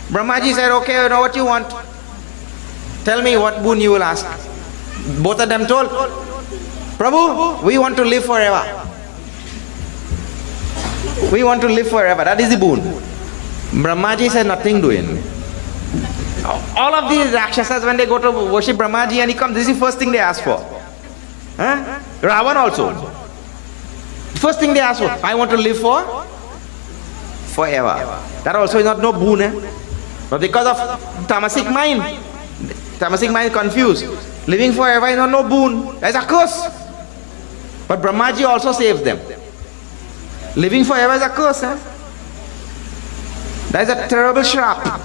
Brahmaji said, okay, you know what you want. Tell me what boon you will ask. Both of them told, Prabhu, we want to live forever. We want to live forever. That is the boon. Brahmaji said, nothing doing. All of these Rakshasas, when they go to worship Brahmaji and he comes, this is the first thing they ask for. Ravan also. First thing they ask for, I want to live forever. That also is not no boon. But because of tamasic mind is confused. Living forever is not no boon. That is a curse. But Brahmaji also saves them. Living forever is a curse. That is a terrible shrap.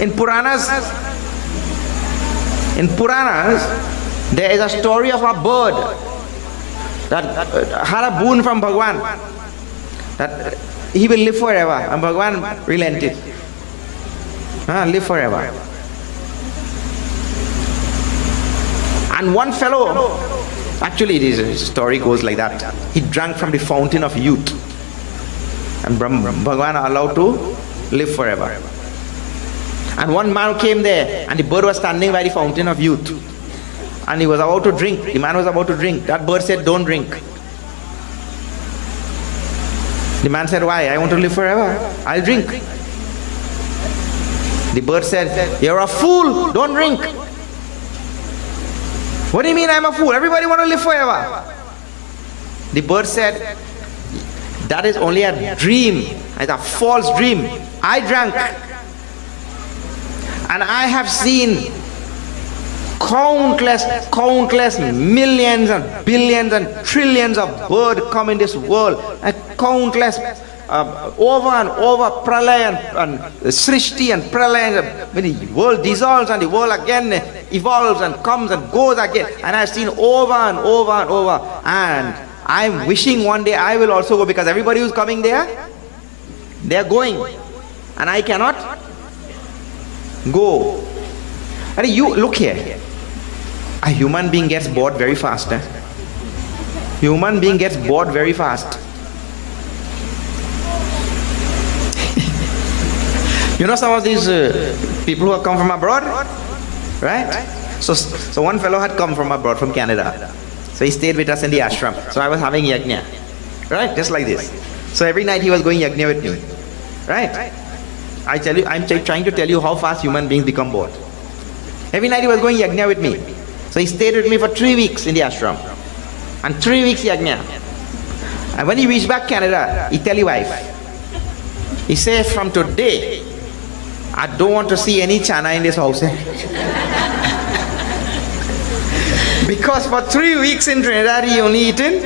In Puranas, there is a story of a bird that had a boon from Bhagwan, that he will live forever, and Bhagwan relented. Live forever. And one fellow, actually this story goes like that, he drank from the fountain of youth, and Bhagwan allowed to live forever. And one man came there, and the bird was standing by the fountain of youth, and he was about to drink. The man was about to drink. That bird said, don't drink. The man said, why? I want to live forever. I'll drink. The bird said, you're a fool. Don't drink. What do you mean I'm a fool? Everybody want to live forever. The bird said, that is only a dream. It's a false dream. I drank. And I have seen countless millions and billions and trillions of birds come in this world, and countless over and over pralaya and srishti and pralaya, when the world dissolves and the world again evolves and comes and goes again, and I've seen over and over and over, and I'm wishing one day I will also go, because everybody who's coming there, they are going, and I cannot go. And you look here, a human being gets bored very fast. Human being gets bored very fast. You know some of these people who have come from abroad, right? So one fellow had come from abroad, from Canada. So he stayed with us in the ashram. So I was having yajna, right? Just like this. So every night he was going yajna with me, right? I tell you, I'm trying to tell you how fast human beings become bored. Every night he was going yajna with me. So he stayed with me for 3 weeks in the ashram. And 3 weeks yajna. And when he reached back Canada, he tell his wife, he said, from today, I don't want to see any chana in this house. Because for 3 weeks in Trinidad, he only eaten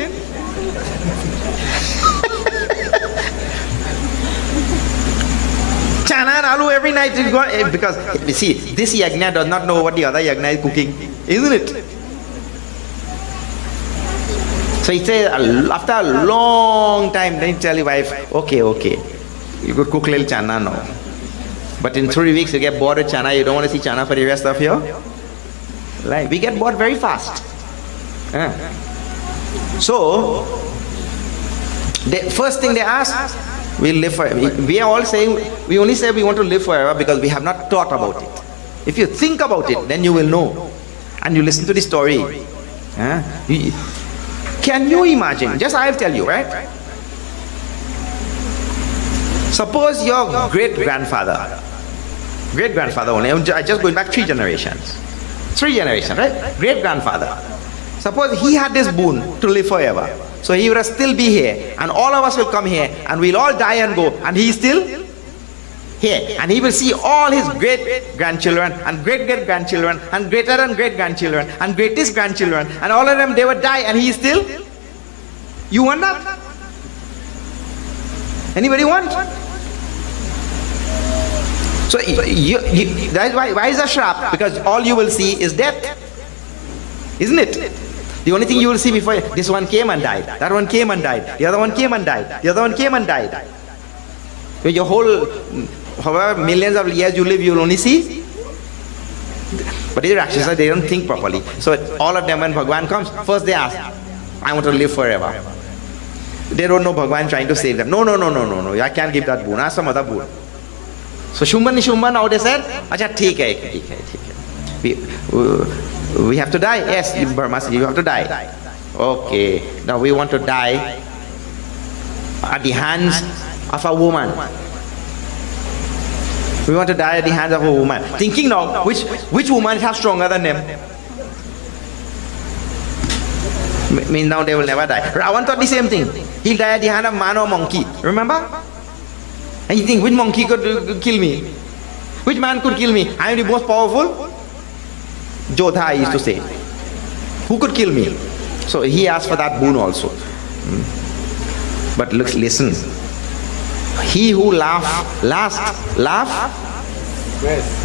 chana and aloo every night. Because, you see, this yajna does not know what the other yajna is cooking, isn't it? So he said, after a long time, then he tell his wife, okay, you could cook little chana now. But in 3 weeks you get bored with chana, you don't want to see chana for the rest of your life. We get bored very fast. So, the first thing they ask, we live forever. We are all saying, we only say we want to live forever because we have not thought about it. If you think about it, then you will know. And you listen to the story. Can you imagine? Just I'll tell you, right? Suppose your great-grandfather only, I'm just going back 3 generations. 3 generations, right? Great-grandfather. Suppose he had this boon to live forever. So he would still be here, and all of us will come here, and we'll all die and go, and he's still here. And he will see all his great-grandchildren, and great-great-grandchildren, and greater-than-great-grandchildren, and greatest-grandchildren, and all of them, they would die, and he's still. You want that? Anybody want? So that's why is a shrap? Because all you will see is death, isn't it? The only thing you will see before, this one came and died, that one came and died, the other one came and died, the other one came and died. So your whole, however millions of years you live, you will only see. But these Rakshasas, they don't think properly. So all of them, when Bhagwan comes, first they ask, I want to live forever. They don't know Bhagwan trying to save them. No, I can't give that boon. Ask some other boon. So Shumbha, Nishumbha, now they said, Acha, theek hai. We have to die. Yes, Burma said, you have to die. Okay, now we want to die at the hands of a woman. We want to die at the hands of a woman. Thinking now, which woman is stronger than them? Means now they will never die. Ravan thought the same thing. He'll die at the hand of man or monkey. Remember? And you think, which monkey could kill me? Which man could kill me? I am the most powerful. Jodha, I used to say. Who could kill me? So he asked for that boon also. But listen. He who laughs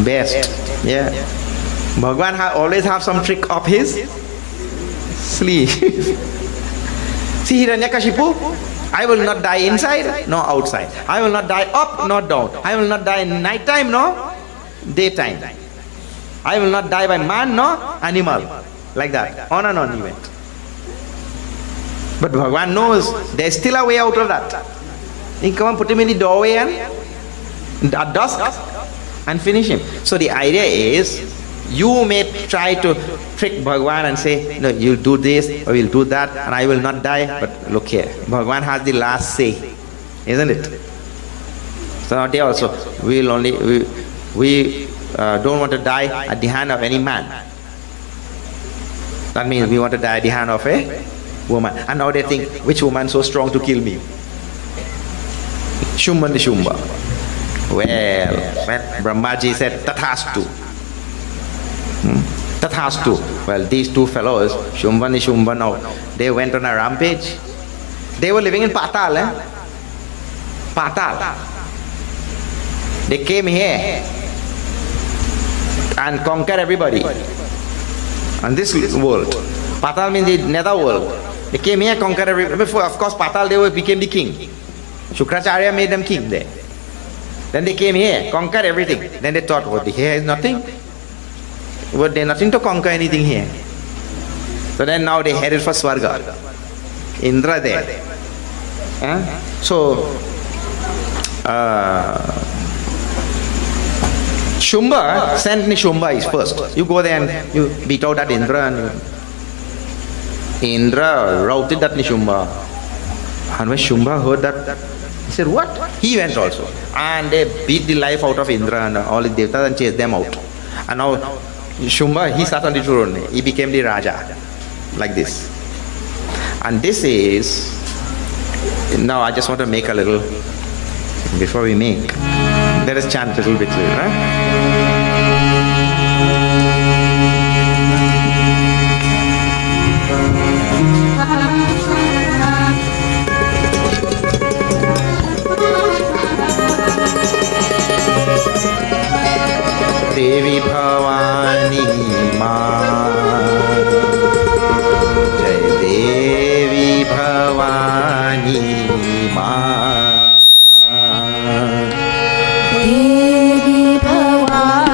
best. Yeah. Bhagwan always have some trick up his sleeve. See Hiranyakashipu? I will not die inside, nor outside. I will not die up, nor down. I will not die in night time, nor daytime. I will not die by man, nor animal. Like that. On and on he went. But Bhagwan knows there's still a way out of that. He come and put him in the doorway and at dusk and finish him. So the idea is, you may try to trick Bhagwan and say, no, you'll do this or you'll do that and I will not die. But look here, Bhagwan has the last say, isn't it? So now they also, we don't want to die at the hand of any man. That means we want to die at the hand of a woman. And now they think, which woman so strong to kill me? Shumbha Nishumbha. Well, Brahmaji said, Tathastu. Tathastu. Well, these two fellows, Shumbha and Nishumbha, now, they went on a rampage. They were living in Patal, Patal. They came here and conquered everybody. And this world. Patal means the nether world. They came here, conquered everybody. Before, of course, Patal, they became the king. Shukracharya made them king there. Then they came here, conquered everything. Then they thought, what, here is nothing? Well, there's nothing to conquer anything here. So then now they headed for Swarga. Indra there. So, Shumbha sent Nishumbha is first. You go there and you beat out that Indra, and Indra routed that Nishumbha. And when Shumbha heard that, he said, what? He went also. And they beat the life out of Indra and all the devatas and chased them out. And now Shumbha, he sat on the throne. He became the Raja. Like this. And this is, now I just want to make a little, before we make, let us chant a little bit. Devi Bhavani Ma, Jai Devi Bhavani Ma, Devi Bhavani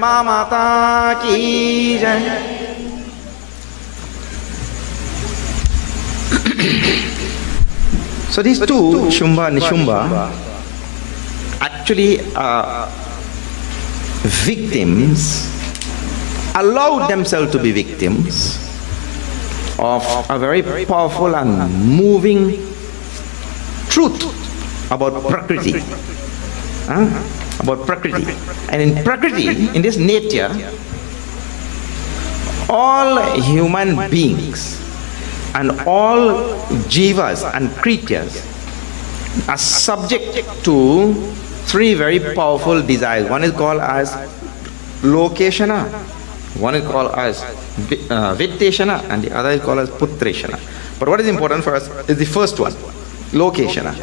Jagdamba Mata ki jai. So these two, Shumbha and Nishumbha, actually victims, allowed themselves to be victims of a very powerful and moving truth about Prakriti. About Prakriti. And in Prakriti, in this nature, all human beings and all jivas and creatures are subject to three very powerful desires. One is called as Lokeshana, one is called as Vitteshana, and the other is called as Putreshana. But what is important for us is the first one, Lokeshana.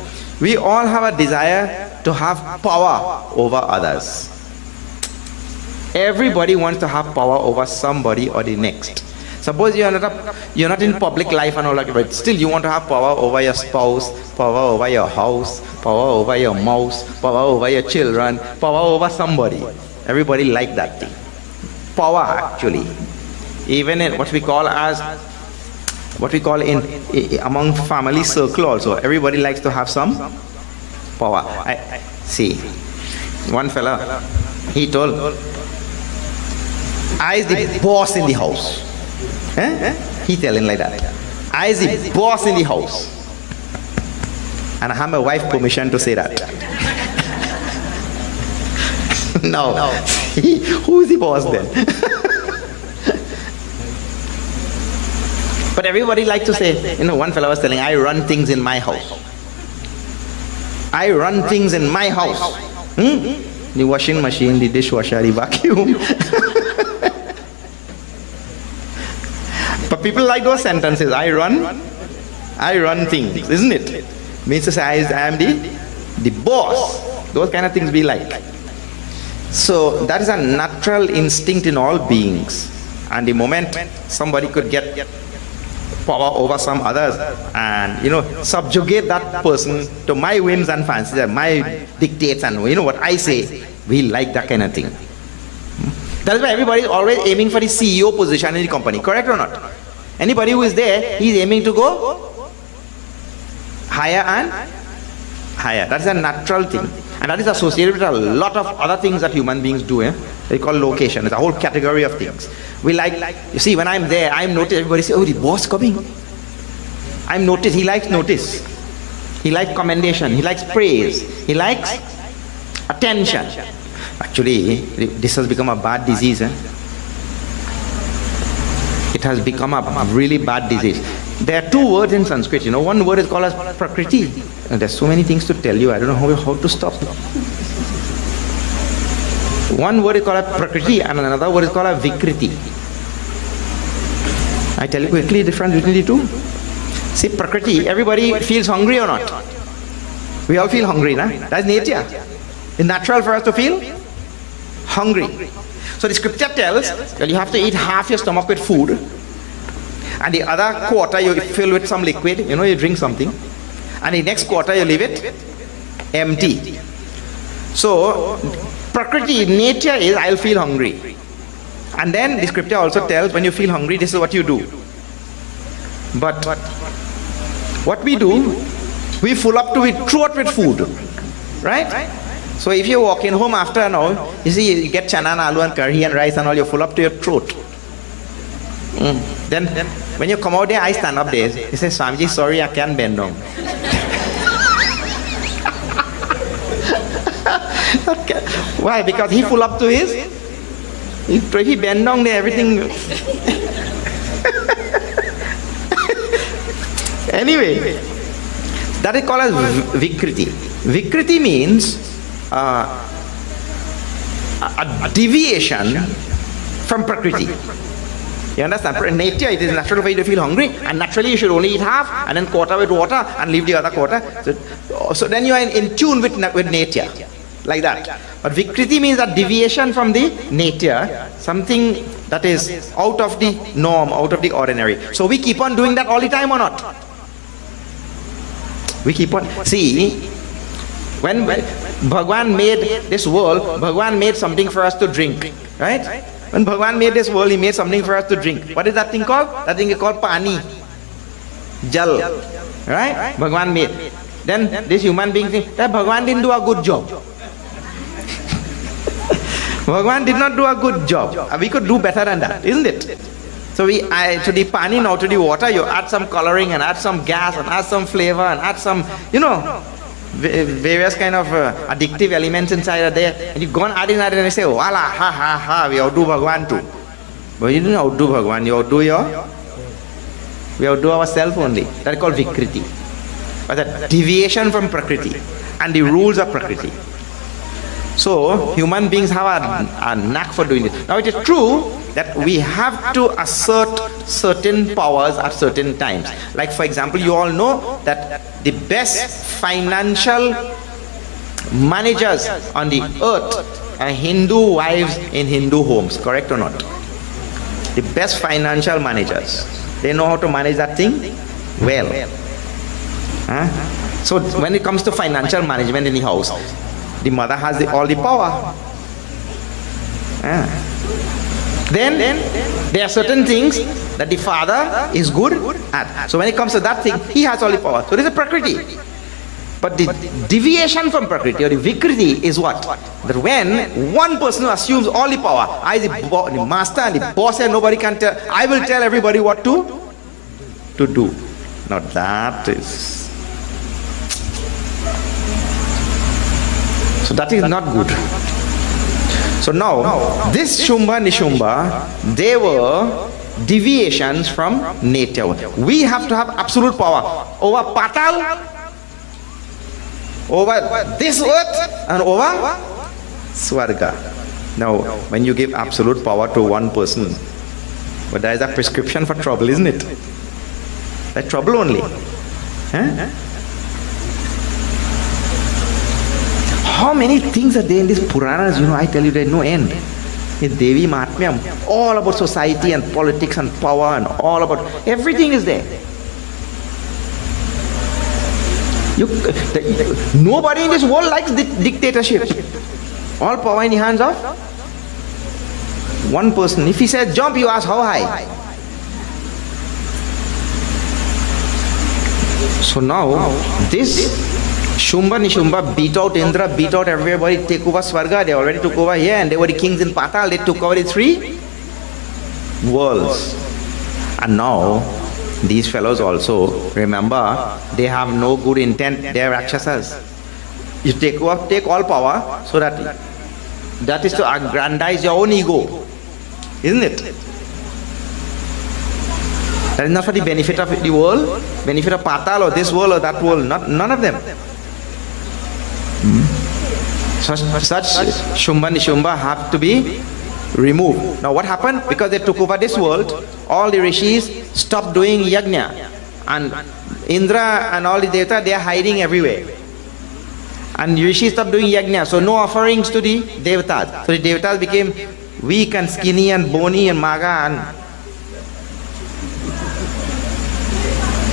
We all have a desire to have power over others. Everybody wants to have power over somebody or the next. Suppose you're not in public life and all that, but still you want to have power over your spouse, power over your house, power over your mouse, power over your children, power over somebody. Everybody like that thing. Power, actually. Even in what we call in among family circle also, everybody likes to have some power. I see one fella, he told, I is the boss in the house. He telling like that. I is the boss in the house. And I have my wife permission to say that. No. Who is the boss then? But everybody likes to say, one fellow was telling, I run things in my house. I run things in my house. The washing machine, the dishwasher, the vacuum. But people like those sentences, I run things, isn't it? Means to say I am the boss. Those kind of things we like. So that is a natural instinct in all beings. And the moment somebody could get power over some others and subjugate that person to my whims and fancies and my dictates and what I say, we like that kind of thing. That is why everybody is always aiming for the CEO position in the company, correct or not? Anybody who is there, he is aiming to go higher and higher. That is a natural thing. And that is associated with a lot of other things that human beings do. They call location. It's a whole category of things. We like, you see, when I'm there, I'm noticed, everybody says, oh, the boss coming. I'm noticed, he likes notice. He likes commendation, he likes praise, he likes attention. Actually, this has become a bad disease. It has become a really bad disease. There are two words in Sanskrit, one word is called as Prakriti. And there's so many things to tell you, I don't know how to stop. One word is called as Prakriti and another word is called as Vikriti. I tell you quickly the difference between the two. See, Prakriti, everybody feels hungry or not? We all feel hungry, nah? That's nature. It's natural for us to feel hungry. So the scripture tells that you have to eat half your stomach with food and the other quarter you fill with some liquid, you drink something, and the next quarter you leave it empty. So Prakriti, nature is, I'll feel hungry. And then the scripture also tells when you feel hungry, this is what you do. But what we do, we fill up to the throat with food, right? So if you're walking home after an hour, you see, you get chana and aloo and curry and rice and all, you full up to your throat. Then when you come out there, I stand up there. He says, Swamiji, sorry, I can't bend down. Okay. Why? Because he full up to his, he bend down there, everything. Anyway, that is called as Vikriti. Vikriti means a deviation from Prakriti. You understand? In nature, it is natural for you to feel hungry, and naturally you should only eat half and then quarter with water and leave the other quarter. So then you are in tune with nature, like that. But Vikriti means a deviation from the nature, something that is out of the norm, out of the ordinary. So we keep on doing that all the time or not? We keep on. See, when Bhagwan made this world, Bhagwan made something for us to drink, right? When Bhagwan made this world, he made something for us to drink. What is that thing called? That thing is called pani, jal, right? Bhagwan made. Then this human being thinks that Bhagwan didn't do a good job. Bhagwan did not do a good job. We could do better than that, isn't it? So to the pani now, to the water, you add some coloring and add some gas and add some flavor and add some, various kind of addictive elements inside are there. And you go and add and you say, voila, ha, ha, ha, we outdo Bhagwan too. But you didn't outdo Bhagwan, we outdo ourselves only. That is called Vikriti. But a deviation from Prakriti and the rules of Prakriti. So, human beings have a knack for doing this. Now, it is true that we have to assert certain powers at certain times. Like, for example, you all know that the best financial managers on the earth are Hindu wives in Hindu homes, correct or not? The best financial managers. They know how to manage that thing well. So, when it comes to financial management in the house, the mother has all the power. Then there are certain things that the father is good at. So when it comes to that thing, he has all the power. So there is a Prakriti. But the deviation from Prakriti or the Vikriti is what? That when one person assumes all the power, I the master and the boss and nobody can tell, I will tell everybody what to do. Now that is... So that is not good. So now, this Shumbha, Nishumbha, they were deviations from nature. We have to have absolute power over Patal, over this earth, and over Swarga. Now, when you give absolute power to one person, but there is a prescription for trouble, isn't it? That trouble only. How many things are there in these Puranas? I tell you, there is no end. In Devi Mahatmyam, all about society and politics and power and all about, everything is there. Nobody in this world likes dictatorship. All power in the hands of one person. If he says jump, you ask how high. So now, this Shumbha, Nishumbha beat out Indra, beat out everybody, take over Swarga. They already took over here, and they were the kings in Patal. They took over the 3 worlds. And now, these fellows also, remember, they have no good intent. They are Rakshasas. You take all power, so that is to aggrandize your own ego. Isn't it? That is not for the benefit of the world, benefit of Patal or this world or that world, none of them. Such Shumbha, Nishumbha have to be removed. Now what happened? Because they took over this world, all the rishis stopped doing Yajna. And Indra and all the Devata, they are hiding everywhere. And rishis stopped doing Yajna, so no offerings to the Devatas. So the Devatas became weak and skinny and bony and maga, and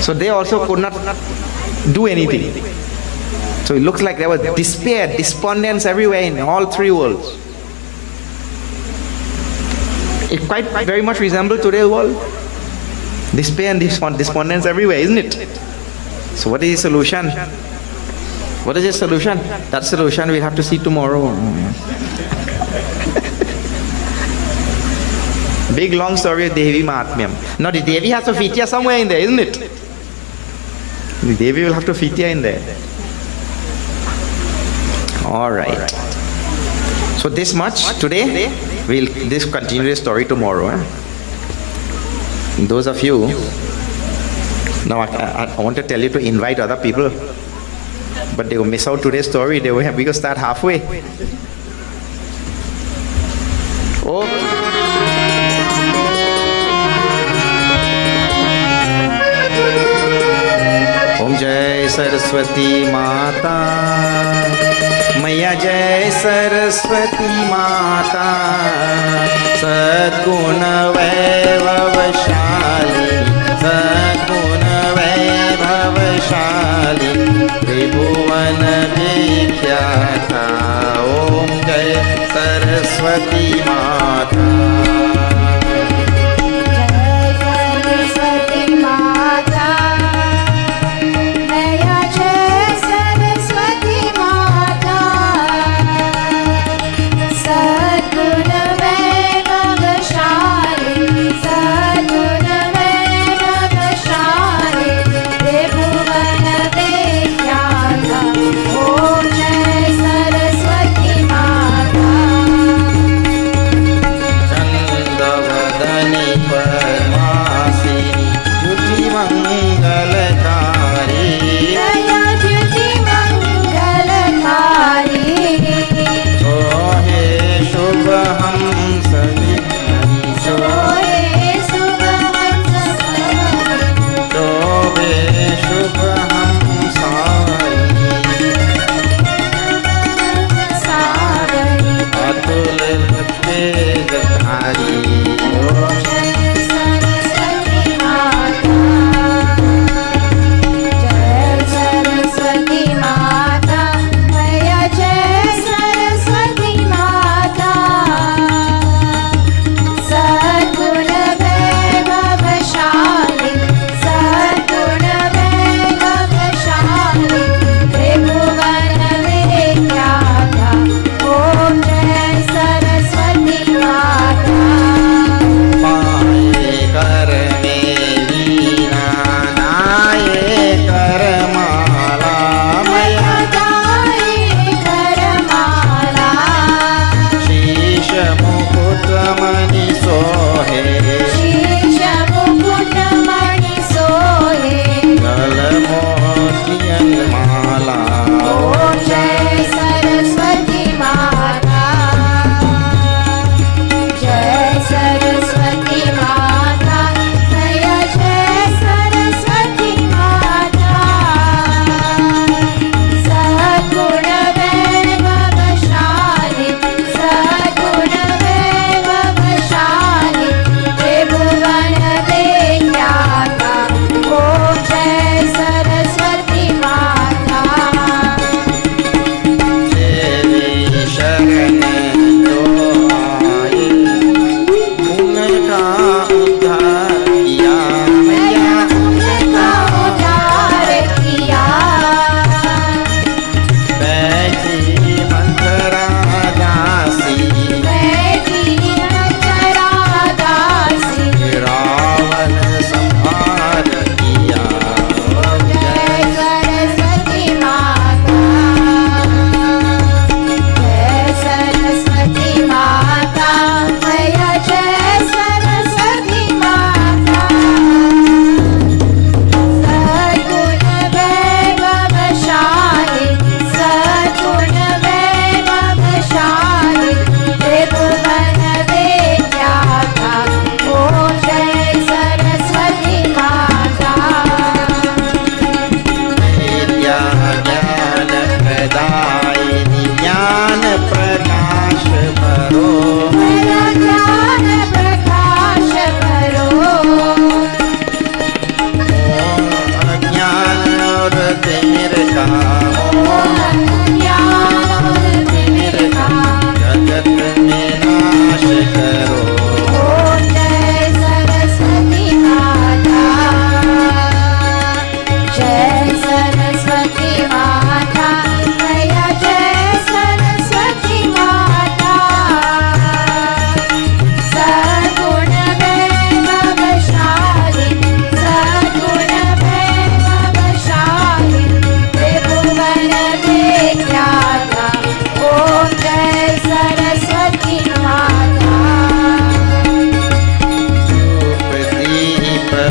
so they also could not do anything. So it looks like there was despair, despondence everywhere in all 3 worlds. It quite very much resembles today's world. Despair and despondence everywhere, isn't it? So what is the solution? What is the solution? That solution we'll have to see tomorrow. Big long story of Devi Mahatmyam. Now the Devi has to fit here somewhere in there, isn't it? The Devi will have to fit here in there. Alright. So this much today. We'll continue the story tomorrow. Those of you, now I want to tell you to invite other people, but they will miss out today's story. We will start halfway. Okay. Om Jai Saraswati Mata. Maya Jai Saraswati Mata. Sadguna Vaibhavashali. Sadguna Vaibhavashali. Tribhuvan Vikhyata.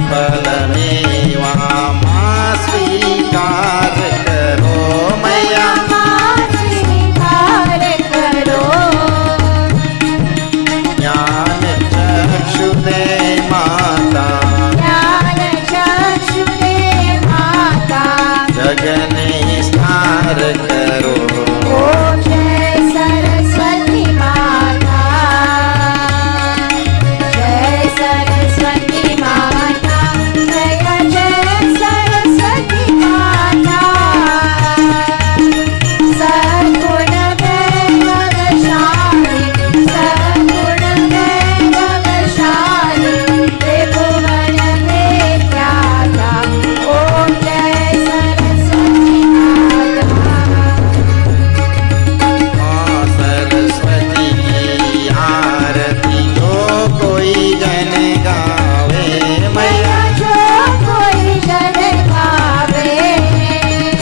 फल मेवा मां स्वीकार करो मैया मां स्वीकार करो ज्ञान चक्षु दे माता ज्ञान चक्षु दे माता जग निस्तार करो ओम जय सरस्वती माता जय सरस्वती माता जय जय सरस्वती माता सद्गुण वैभवशाली सद्गुण वैभवशाली त्रिभुवन विख्याता ओम जय सरस्वती माता मां सरस्वती की आरती जो कोई जन गावे मैया जो कोई जन गावे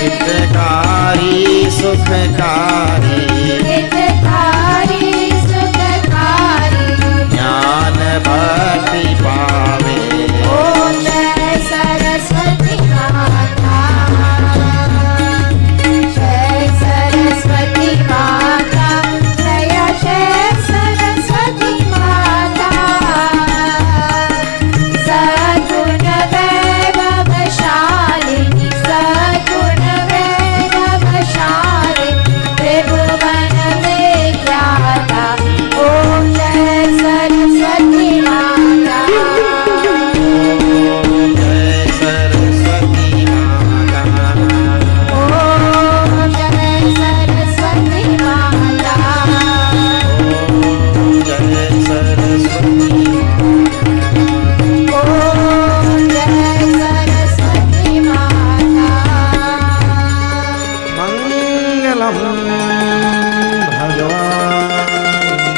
हितकारी सुखकारी हितकारी सुखकारी ज्ञान भक्ति पावे ओम जय सरस्वती माता जय सरस्वती माता जय जय सरस्वती माता सद्गुण वैभवशालिनी सद्गुण वैभवशालिनी त्रिभुवन विख्याता ओम जय सरस्वती माता जय सरस्वती माता ओम जय सरस्वती माता जय सरस्वती ओम जय सरस्वती माता मंगलम भगवान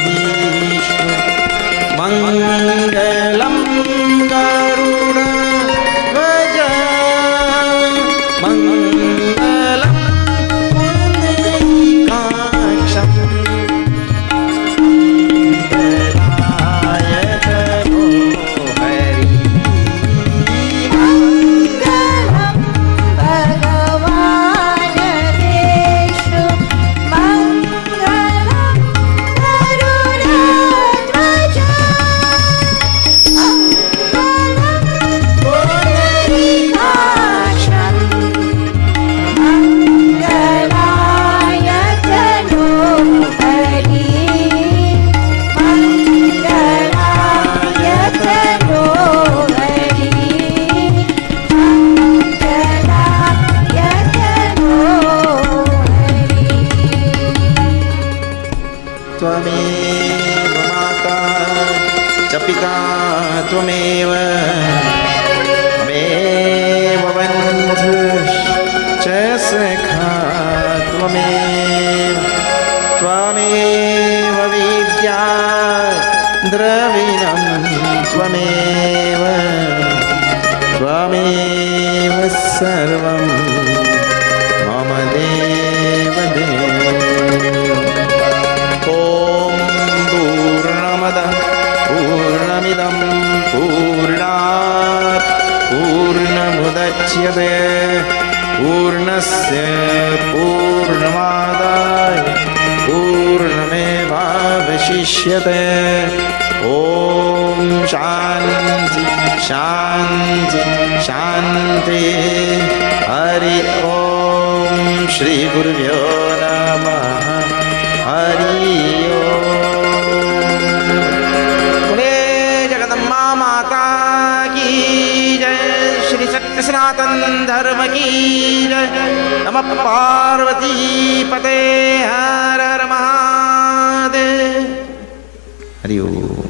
विष्णु मंगलम गरुड़ ध्वज मंगलम पुण्डरीकाक्षं मंगलाय तनो हरि मंगलम भगवान विष्णु मंगलम गरुड़ध्वज मंगलम पुण्डरीकाक्षं मंगलाय तनो हरि मंगलाय तनो हरि मंगलाय तनो हरि त्वमेव माता च पिता त्वमेव त्वमेव बन्धुश्च सखा त्वमेव त्वमेव विद्या द्रविणं त्वमेव त्वमेव सर्वं मम देव ॐ पूर्णमदः पूर्णमिदं पूर्णात् पूर्णमुदच्यते पूर्णस्य पूर्णमादाय पूर्णमेवावशिष्यते ॐ शान्ति शान्ति शान्ति हरि ॐ श्री गुरुभ्यो नमः हरि ओम बोले जगदम्बा माता की जय श्री सत्य सनातन धर्म की जय नमः पार्वती पते हर हर महादेव हरि ओम।